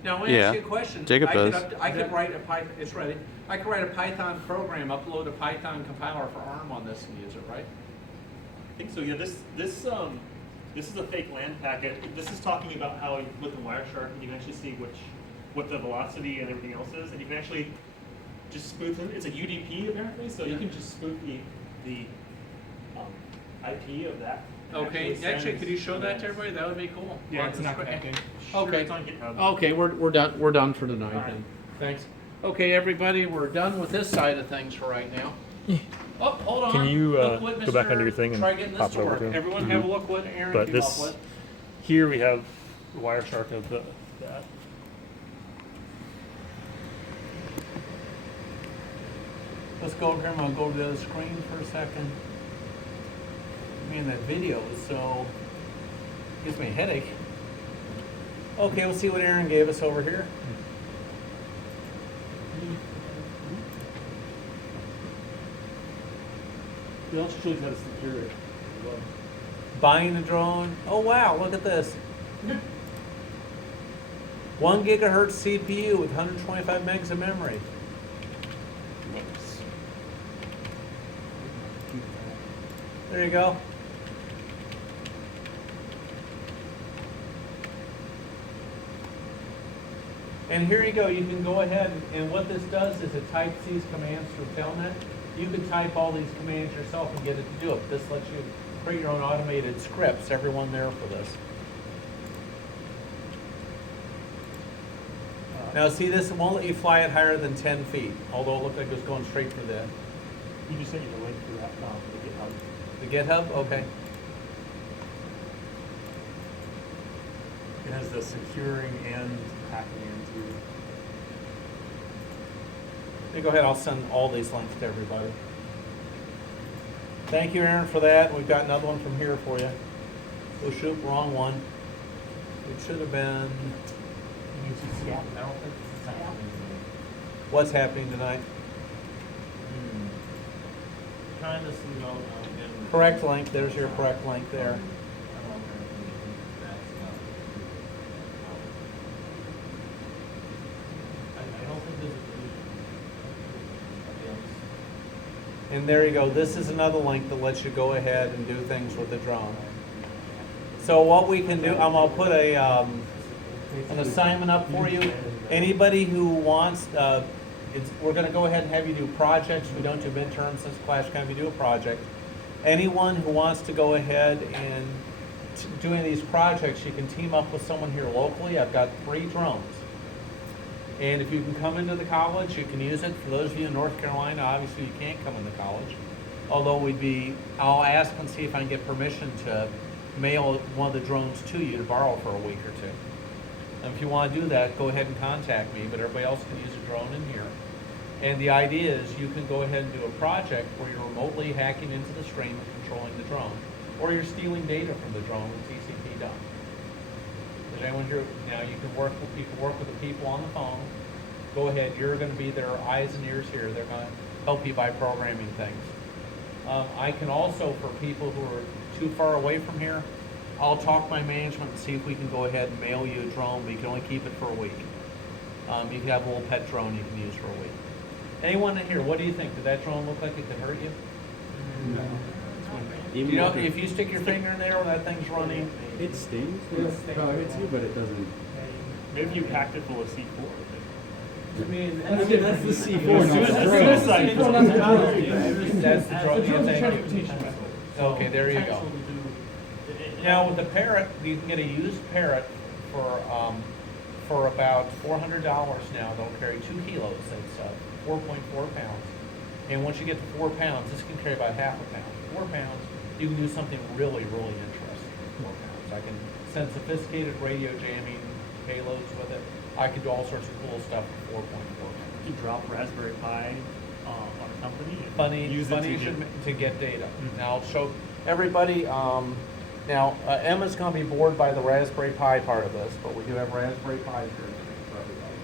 Now, let me ask you a question. Jacob does. I could write a Python, it's ready. I could write a Python program, upload a Python compiler for ARM on this and use it, right? I think so. Yeah. This is a fake LAN packet. This is talking about how with the Wireshark you can actually see what the velocity and everything else is, and you can actually just spoof it. It's a UDP apparently, so you can just spoof the IP of that. and Okay, actually, send could you show that to commands. everybody? That would be cool. Yeah, Well, it's not great. connecting. Sure, Okay. it's on GitHub. Okay, we're done. We're done for tonight All right. then. Thanks. Okay, everybody, we're done with this side of things for right now. Oh, hold on. Can you, Look what go back Mr. under your thing and try getting this pop to it over work. to him? Everyone have a look what Aaron But came this- up with. Here we have the Wireshark of that. Let's go over here. I'm gonna go to the other screen for a second. Man, that video is so gives me a headache. Okay, we'll see what Aaron gave us over here. It also shows you how to secure it. Buying a drone. Oh wow, look at this. 1 gigahertz CPU with 125 megs of memory. There you go. And here you go. You can go ahead and what this does is it types these commands through Telnet. You can type all these commands yourself and get it to do it. This lets you create your own automated scripts. Everyone there for this. Now see, this won't let you fly it higher than 10 feet, although it looked like it was going straight for the You just sent you the link for that for the GitHub. GitHub. Okay. It has the securing and hacking into. Hey, go ahead. I'll send all these links to everybody. Thank you, Aaron, for that. We've got another one from here for you. Oh shoot, wrong one. It should have been. I don't think it's happening. What's happening tonight? Trying to see how Correct link. There's your correct link there. I don't think there's a And there you go. This is another link that lets you go ahead and do things with the drone. So what we can do, I'll put an assignment up for you. Anybody who wants, we're going to go ahead and have you do projects. We don't do midterms since class can have you do a project. Anyone who wants to go ahead and doing these projects, you can team up with someone here locally. I've got 3 drones. And if you can come into the college, you can use it. For those of you in North Carolina, obviously you can't come into college. Although I'll ask and see if I can get permission to mail one of the drones to you to borrow for a week or 2. And if you want to do that, go ahead and contact me, but everybody else can use a drone in here. And the idea is you can go ahead and do a project where you're remotely hacking into the stream and controlling the drone. Or you're stealing data from the drone with TCP done. Does anyone here? Now you can work with the people on the phone. Go ahead, you're going to be their eyes and ears here. They're going to help you by programming things. I can also, for people who are too far away from here, I'll talk to my management and see if we can go ahead and mail you a drone, but you can only keep it for a week. You can have a little pet drone you can use for a week. Anyone in here, what do you think? Did that drone look like it could hurt you? No. You know, if you stick your finger in there when that thing's running, It stings when it probably hits you, but it doesn't. Maybe you packed it full of C4. I mean, That's the C4. That's That's the drone, yeah, thank you. Okay, there you go. Now with the parrot, you can get a used parrot for about $400 now. They'll carry 2 kilos. That's 4.4 pounds. And once you get to 4 pounds, this can carry about half a pound. 4 pounds, you can do something really, really interesting. 4 pounds. I can send sophisticated radio jamming payloads with it. I can do all sorts of cool stuff with 4.4 pounds. You drop Raspberry Pi on a company. And Funny use you it to get data. Mhm. Now I'll show everybody. Now Emma's going to be bored by the Raspberry Pi part of this, but we do have Raspberry Pi here for everybody.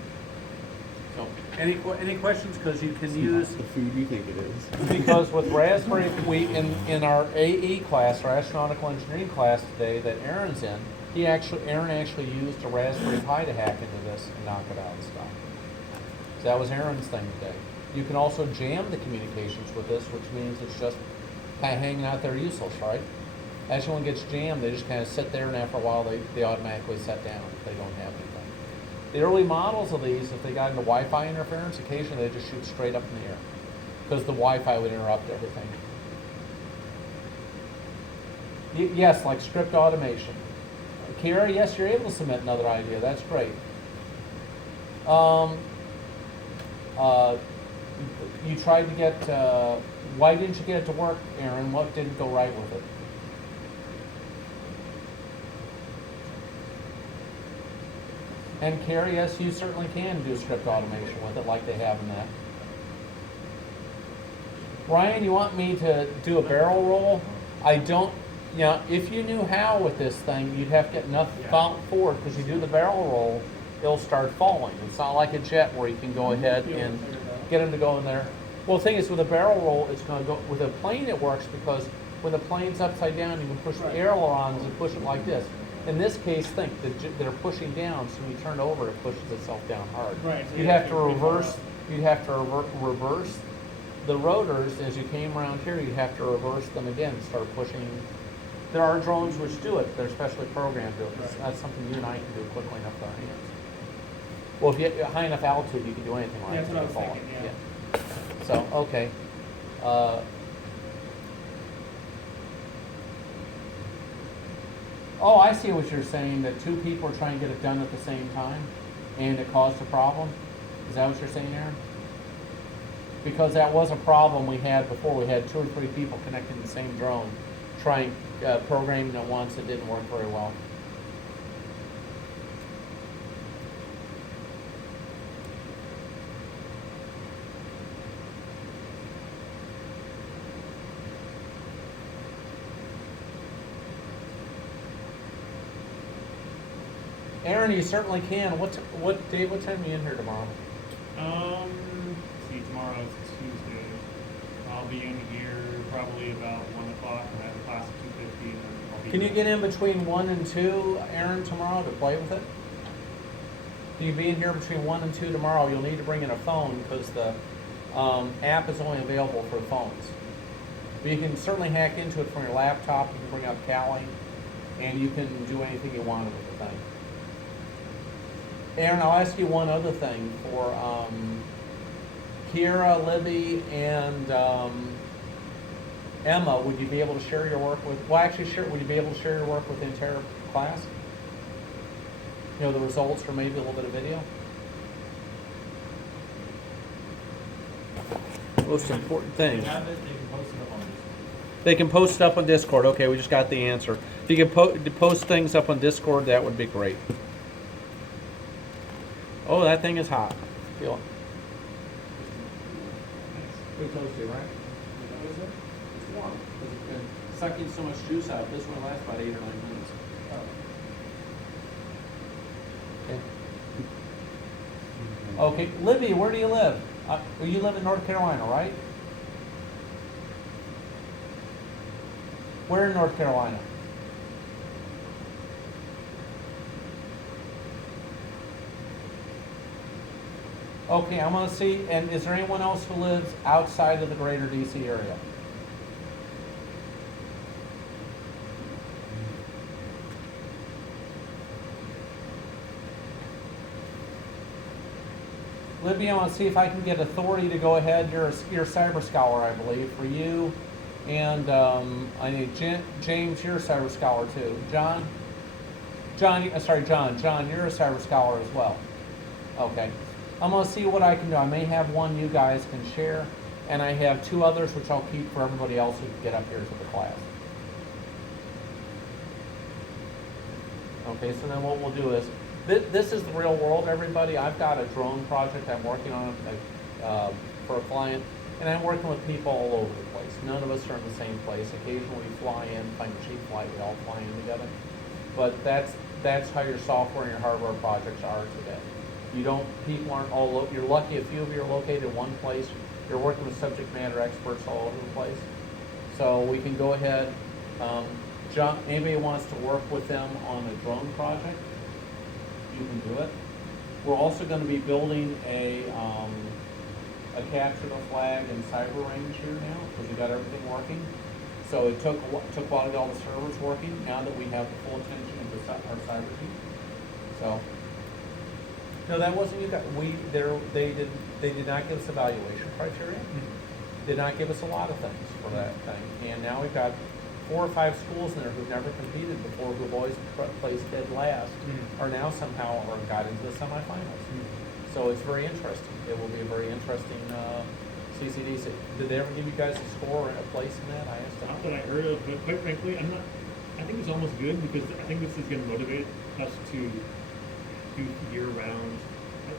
So any questions? Because you can use The food you think it is. because with Raspberry, we in our AE class, our astronautical engineering class today that Aaron's in, Aaron actually used a Raspberry Pi to hack into this and knock it out and stuff. So that was Aaron's thing today. You can also jam the communications with this, which means it's just kind of hanging out there useless, right? As one gets jammed, they just kind of sit there, and after a while, they automatically set down if they don't have anything. The early models of these, if they got into Wi-Fi interference, occasionally they just shoot straight up in the air because the Wi-Fi would interrupt everything. Yes, like script automation. Kira, yes, you're able to submit another idea. That's great. You tried to get, why didn't you get it to work, Aaron? What didn't go right with it? And Carrie, yes, you certainly can do script automation with it like they have in that. Ryan, you want me to do a barrel roll? I don't, if you knew how with this thing, you'd have to get enough forward, because you do the barrel roll, it'll start falling. It's not like a jet where you can go ahead and get them to go in there. Well, the thing is, with a barrel roll, it's going to go, with a plane it works because when the plane's upside down, you can push the ailerons and push it like this. In this case, think that they're pushing down, so when you turn over, it pushes itself down hard. Right, so You'd have to reverse. You'd have to reverse the rotors as you came around here. You'd have to reverse them again, start pushing. There are drones which do it. They're specially programmed to do it. Right. That's something you and I can do quickly enough with our hands. Well, if you get high enough altitude, you can do anything like Yeah, that's what I was fall. thinking, yeah. So okay. Oh, I see what you're saying, that 2 people are trying to get it done at the same time, and it caused a problem? Is that what you're saying, Aaron? Because that was a problem we had before. We had 2 or 3 people connecting the same drone, trying programming it once. It didn't work very well. Aaron, you certainly can. What day? What time are you in here tomorrow? See, tomorrow's Tuesday. I'll be in here probably about 1 o'clock, and I have a class at 2:50, and then I'll be. Can you get in between 1 and 2, Aaron, tomorrow to play with it? Can you be in here between 1 and 2 tomorrow? You'll need to bring in a phone because the app is only available for phones. But you can certainly hack into it from your laptop. You can bring up Kali, and you can do anything you want with the thing. Aaron, I'll ask you one other thing. For Kira, Libby, and Emma, would you be able to share your work with, would you be able to share your work with the entire class? The results, or maybe a little bit of video? Most important thing. They can post it up on Discord. Okay, we just got the answer. If you can post things up on Discord, that would be great. Oh, that thing is hot. Feel it. Pretty toasty, right? Is it? It's warm because it's been sucking so much juice out. This one lasts about 8 or 9 minutes. Okay. Okay, Libby, where do you live? You live in North Carolina, right? Where in North Carolina? Okay, I'm going to see, and is there anyone else who lives outside of the greater DC area? Libby, I want to see if I can get authority to go ahead. You're a cyber scholar, I believe, for you. And I need James, you're a cyber scholar too. John, John, you're a cyber scholar as well. Okay. I'm going to see what I can do. I may have one you guys can share, and I have two others which I'll keep for everybody else who can get up here to the class. Okay, so then what we'll do is, this is the real world, everybody. I've got a drone project I'm working on for a client, and I'm working with people all over the place. None of us are in the same place. Occasionally we fly in, find a cheap flight, we all fly in together. But that's how your software and your hardware projects are today. People aren't all, you're lucky a few of you are located in one place. You're working with subject matter experts all over the place. So we can go ahead, John, anybody wants to work with them on a drone project, you can do it. We're also going to be building a capture the flag and cyber range here now, because we got everything working. So it took a while to get all the servers working. Now that we have the full attention of our cyber team. So, no, that wasn't you guys. They did not give us evaluation criteria. Did not give us a lot of things for that thing. And now we've got 4 or 5 schools in there who've never competed before, who've always placed dead last, are now somehow got into the semifinals. So it's very interesting. It will be a very interesting CCDC. Did they ever give you guys a score or a place in that? I asked them. Not that I heard of, but quite frankly, I think it's almost good because I think this is going to motivate us to do year-round.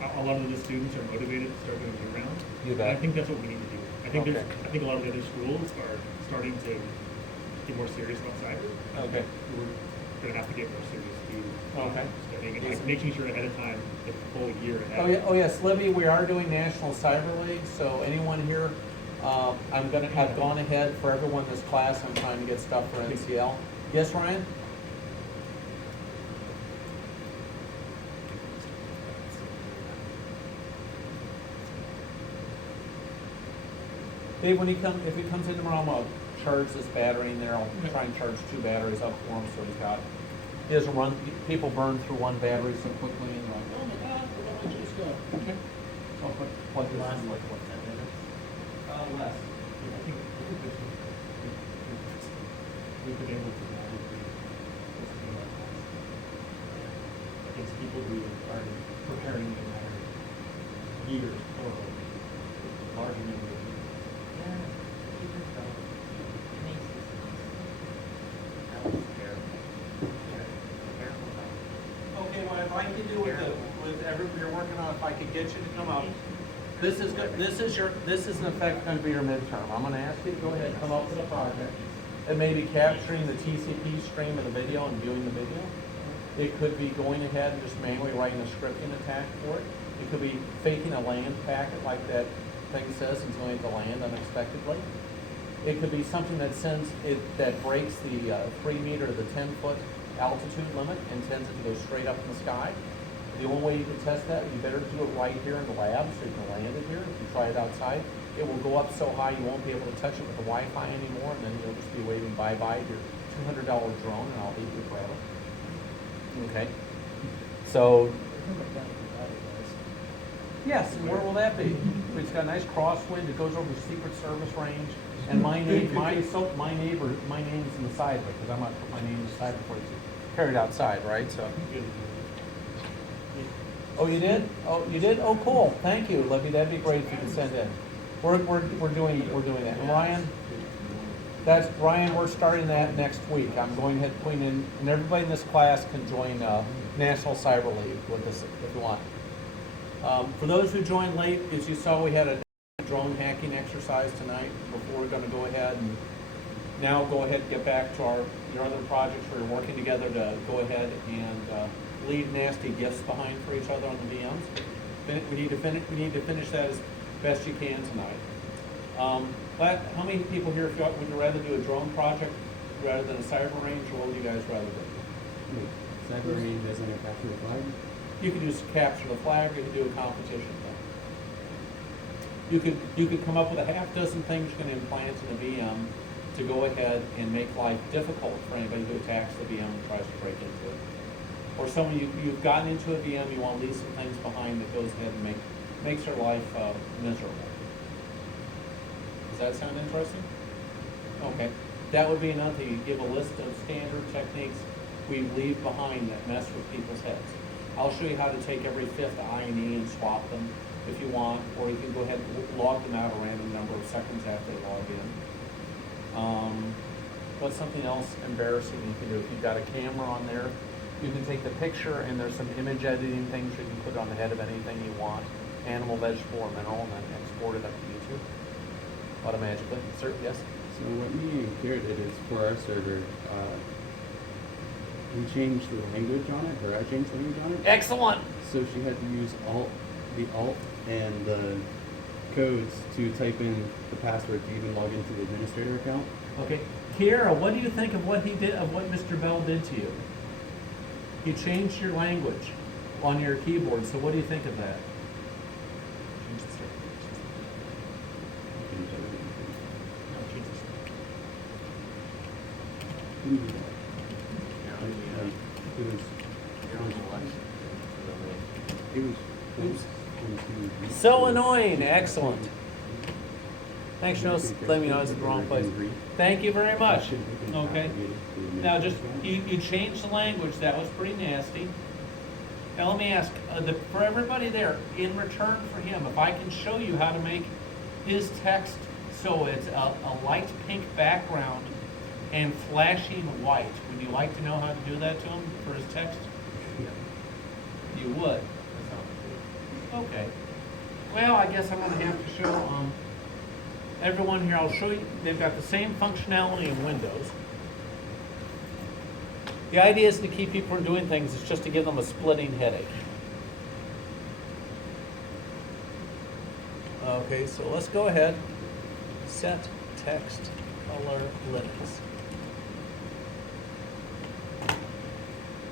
A lot of the students are motivated to start doing year-round. You bet. And I think that's what we need to do. I think Okay. I think a lot of the other schools are starting to get more serious about cyber. Okay. We're going to have to get more serious too. Okay. Studying and like making sure ahead of time, the full year ahead. Oh yeah. Oh yes, Libby. We are doing National Cyber League. So anyone here, I've gone ahead for everyone in this class. I'm trying to get stuff for NCL. Yes, Ryan. Dave, if he comes in tomorrow, I'm gonna charge this battery in there. I'll try and charge 2 batteries up for him, so he doesn't run. People burn through one battery so quickly, and like, oh my God, where did my juice go? Okay. So I'll plug this in. Like what, 10 minutes? Less. I think we've been able to manage against people who are preparing the entire years for a large number of years. Okay, what I'd like to do with everybody you're working on, if I could get you to come up. This is in effect going to be your midterm. I'm going to ask you to go ahead and come up with a project. It may be capturing the TCP stream of the video and viewing the video. It could be going ahead and just manually writing a scripting attack for it. It could be faking a land packet like that thing says and going to land unexpectedly. It could be something that that breaks the 3 meter to the 10-foot altitude limit and tends it to go straight up in the sky. The only way you can test that, you better do it right here in the lab so you can land it here. If you try it outside, it will go up so high you won't be able to touch it with the Wi-Fi anymore, and then you'll just be waving bye-bye to your $200 drone, and I'll leave you forever. Okay. So, yes, and where will that be? It's got a nice crosswind. It goes over the Secret Service range, and my name's in the side of it because I'm not put my name in the side before it's carried outside, right? So. Oh, you did? Oh, you did? Oh, cool. Thank you, Libby. That'd be great if you could send in. We're doing that. And Ryan, we're starting that next week. I'm going ahead and putting in, and everybody in this class can join National Cyber League with us if you want. For those who joined late, as you saw, we had a drone hacking exercise tonight. Before we're going to go ahead and get back to your other projects where you're working together to go ahead and leave nasty gifts behind for each other on the VMs. We need to finish that as best you can tonight. But how many people here would you rather do a drone project rather than a cyber range, or what would you guys rather do? Cyber range as in a capture the flag? You could just capture the flag, or you could do a competition thing. You could come up with a half dozen things you can implant in a VM to go ahead and make life difficult for anybody who attacks the VM and tries to break into it. Or someone you've gotten into a VM, you want to leave some things behind that goes ahead and make makes her life miserable. Does that sound interesting? Okay. That would be another thing. You give a list of standard techniques we leave behind that mess with people's heads. I'll show you how to take every fifth I and E and swap them if you want, or you can go ahead and log them out a random number of seconds after they log in. What's something else embarrassing you can do? If you've got a camera on there, you can take the picture and there's some image editing things you can put on the head of anything you want, animal, vegetable, or mineral, and then export it up to YouTube automatically. Sir, yes? So what me and Kira did is for our server, we changed the language on it, or I changed the language on it. Excellent. So she had to use the alt and the codes to type in the password to even log into the administrator account. Okay. Kiara, what do you think of what he did, of what Mr. Bell did to you? He changed your language on your keyboard, so what do you think of that? Didn't do that. It was So annoying. Excellent. Thanks for letting me know I was in the wrong place. Thank you very much. Okay. Now just, you changed the language. That was pretty nasty. Now let me ask, for everybody there, in return for him, if I can show you how to make his text so it's a light pink background and flashing white, would you like to know how to do that to him for his text? You would? Okay. Well, I guess I'm gonna have to show everyone here, I'll show you, they've got the same functionality in Windows. The idea isn't to keep people from doing things, it's just to give them a splitting headache. Okay, so let's go ahead. Set text color Linux.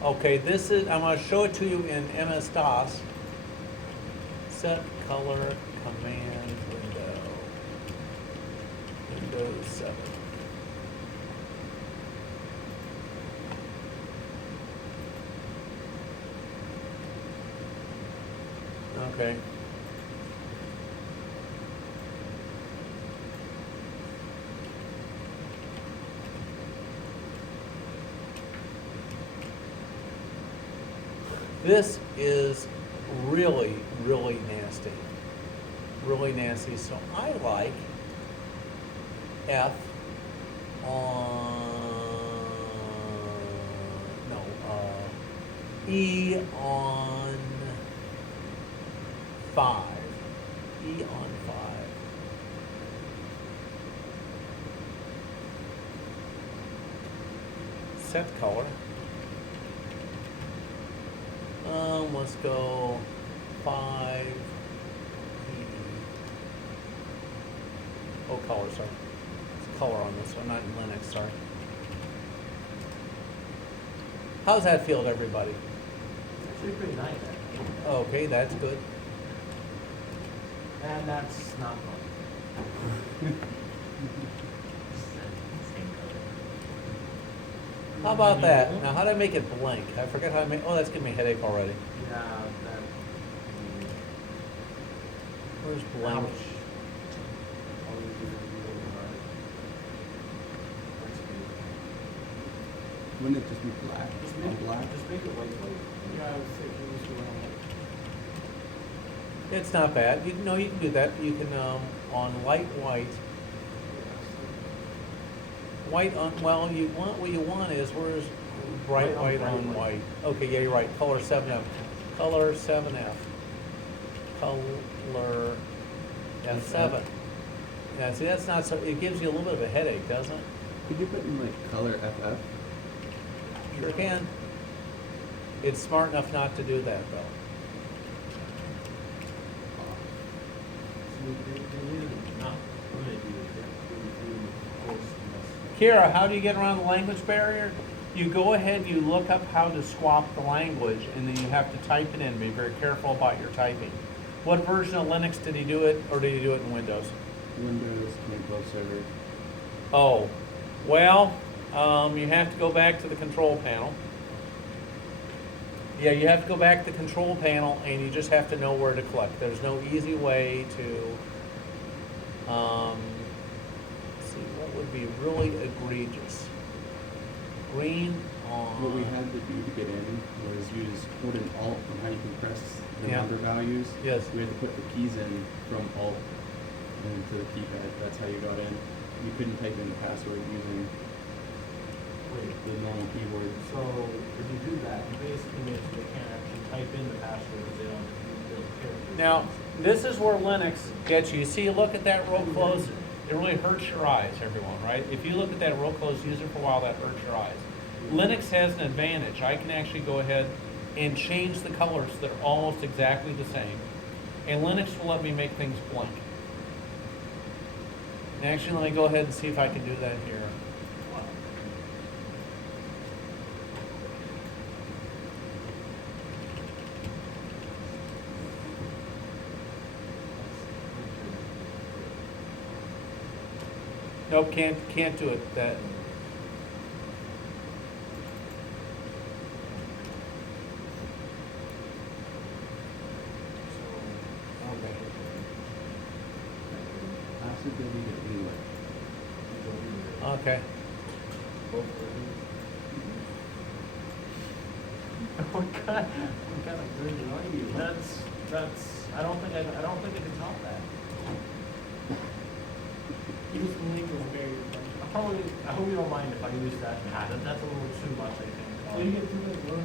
Okay, this is, I'm going to show it to you in MS-DOS. Set color command window. Windows 7. Okay. This is really, really nasty. Really nasty. So I like F on, E on 5. E on 5. Set color. Let's go 5. Oh, color, sorry. It's color on this one, not in Linux, sorry. How's that feel to everybody? Actually pretty nice, actually. Okay, that's good. And that's not fun. How about that? Now, how do I make it blank? I forget how I make. Oh, that's giving me a headache already. Yeah, that. Where's blank? Wouldn't it just be black? Just On make black? Just make it white. Yeah, I was thinking it was around. It's not bad. You know, you can do that. You can on light white. White on, well, you want, what you want is, where's bright white on white? Okay, yeah, you're right, color 7F. Color 7F. Color F7. Yeah, see, that's not so, it gives you a little bit of a headache, doesn't it? Could you put in like color FF? Sure can. It's smart enough not to do that, though. Kira, how do you get around the language barrier? You go ahead and you look up how to swap the language, and then you have to type it in. Be very careful about your typing. What version of Linux did he do it, or did he do it in Windows? Windows 2012 server. Oh, well, you have to go back to the control panel. Yeah, you have to go back to the control panel and you just have to know where to click. There's no easy way to, let's see, what would be really egregious? Green on. What we had to do to get in was use hold an Alt and how you can press the Yeah. number values. Yes. We had to put the keys in from Alt into the keypad. That's how you got in. You couldn't type in the password using the normal keyboard. So if you do that, you basically means they can't actually type in the password if they don't use the characters. Now, this is where Linux gets you. You see, look at that real close. It really hurts your eyes, everyone, right? If you look at that real close, use it for a while, that hurts your eyes. Linux has an advantage. I can actually go ahead and change the colors that are almost exactly the same. And Linux will let me make things blank. And actually, let me go ahead and see if I can do that here. Nope, can't do it. That. Password deleted anyway. Okay. What kind of green are you? That's. I don't think I can top that. Use the link is very I hope you don't mind if I use that. That's a little too much, I think. Well, you get through that one.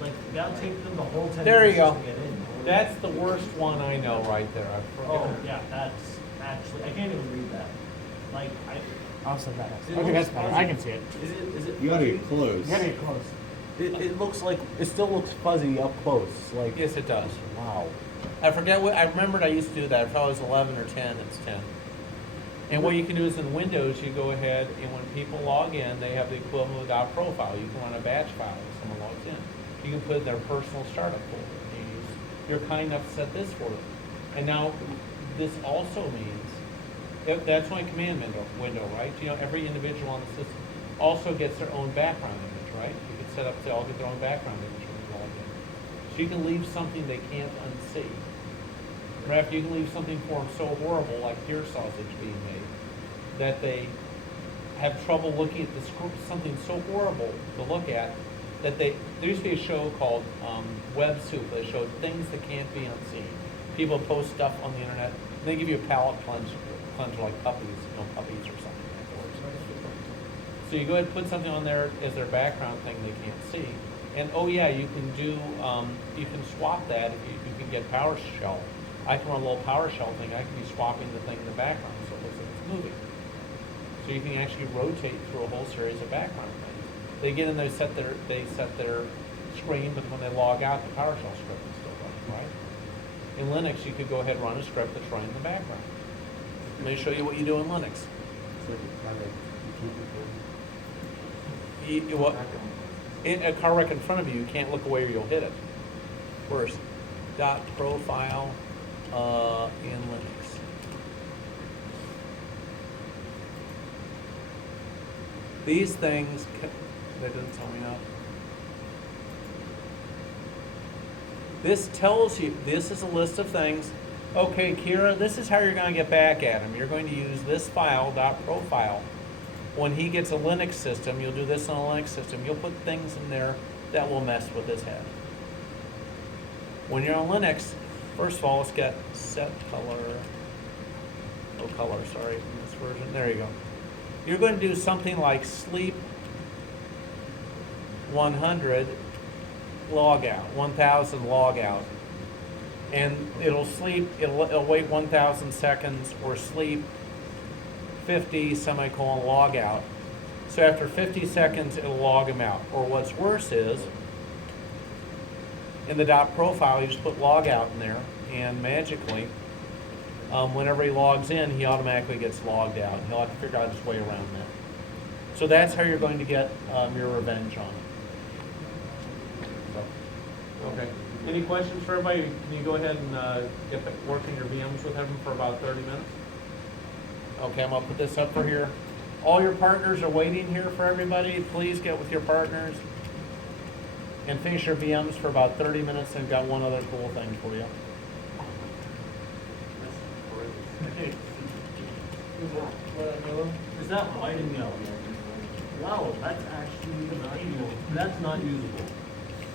Like, that'll take them the whole 10 There you minutes go. just to get in. That's the worst one I know right there. I Oh, forget. yeah, that's actually, I can't even read that. Like, I'll send that. It Okay, that's looks better. fuzzy. I can see it. is it? You gotta get close. You gotta get close. It looks like, it still looks fuzzy up close, like. Yes, it does. Wow. I forget what I remembered. I used to do that. If I was 11 or 10, it's 10. And what you can do is in Windows, you go ahead and when people log in, they have the equivalent of a .profile. You can run a batch file when someone logs in. You can put in their personal startup folder. You're kind enough to set this for them. And now, this also means that's my command window, right? You know, every individual on the system also gets their own background image, right? You can set up, they all get their own background image when you log in. So you can leave something they can't unsee. Perhaps you can leave something for them so horrible, like deer sausage being made, that they have trouble looking at the script, something so horrible to look at, that there used to be a show called Web Soup that showed things that can't be unseen. People post stuff on the internet, and they give you a palate cleanser like puppies, puppies or something like that. So you go ahead and put something on there as their background thing they can't see. And oh yeah, you can do, you can swap that if you can get PowerShell. I can run a little PowerShell thing, I can be swapping the thing in the background so it looks like it's moving. So you can actually rotate through a whole series of background things. They get in, they set their screen, but when they log out, the PowerShell script is still running, right? In Linux, you could go ahead and run a script that's running in the background. Let me show you what you do in Linux. It's like a car wreck. You can't record. Well, in a car wreck in front of you, you can't look away or you'll hit it. Worse, .profile in Linux. These things, that doesn't tell me now. This tells you, this is a list of things. Okay, Kira, this is how you're going to get back at him. You're going to use this file, .profile. When he gets a Linux system, you'll do this on a Linux system. You'll put things in there that will mess with his head. When you're on Linux, first of all, let's get set color. Oh, color, sorry, in this version. There you go. You're going to do something like sleep 100 logout, 1000 logout. And it'll sleep, it'll wait 1000 seconds or sleep 50 semicolon log out. So after 50 seconds, it'll log him out. Or what's worse is, in the .profile, you just put log out in there, and magically, whenever he logs in, he automatically gets logged out. He'll have to figure out his way around that. So that's how you're going to get your revenge on him. So, okay. Any questions for everybody? Can you go ahead and get working your VMs with him for about 30 minutes? Okay, I'm going to put this up for here. All your partners are waiting here for everybody. Please get with your partners. and finish your VMs for about 30 minutes, and got one other cool thing for you. Is that white and yellow? Wow, that's actually not usable. That's not usable.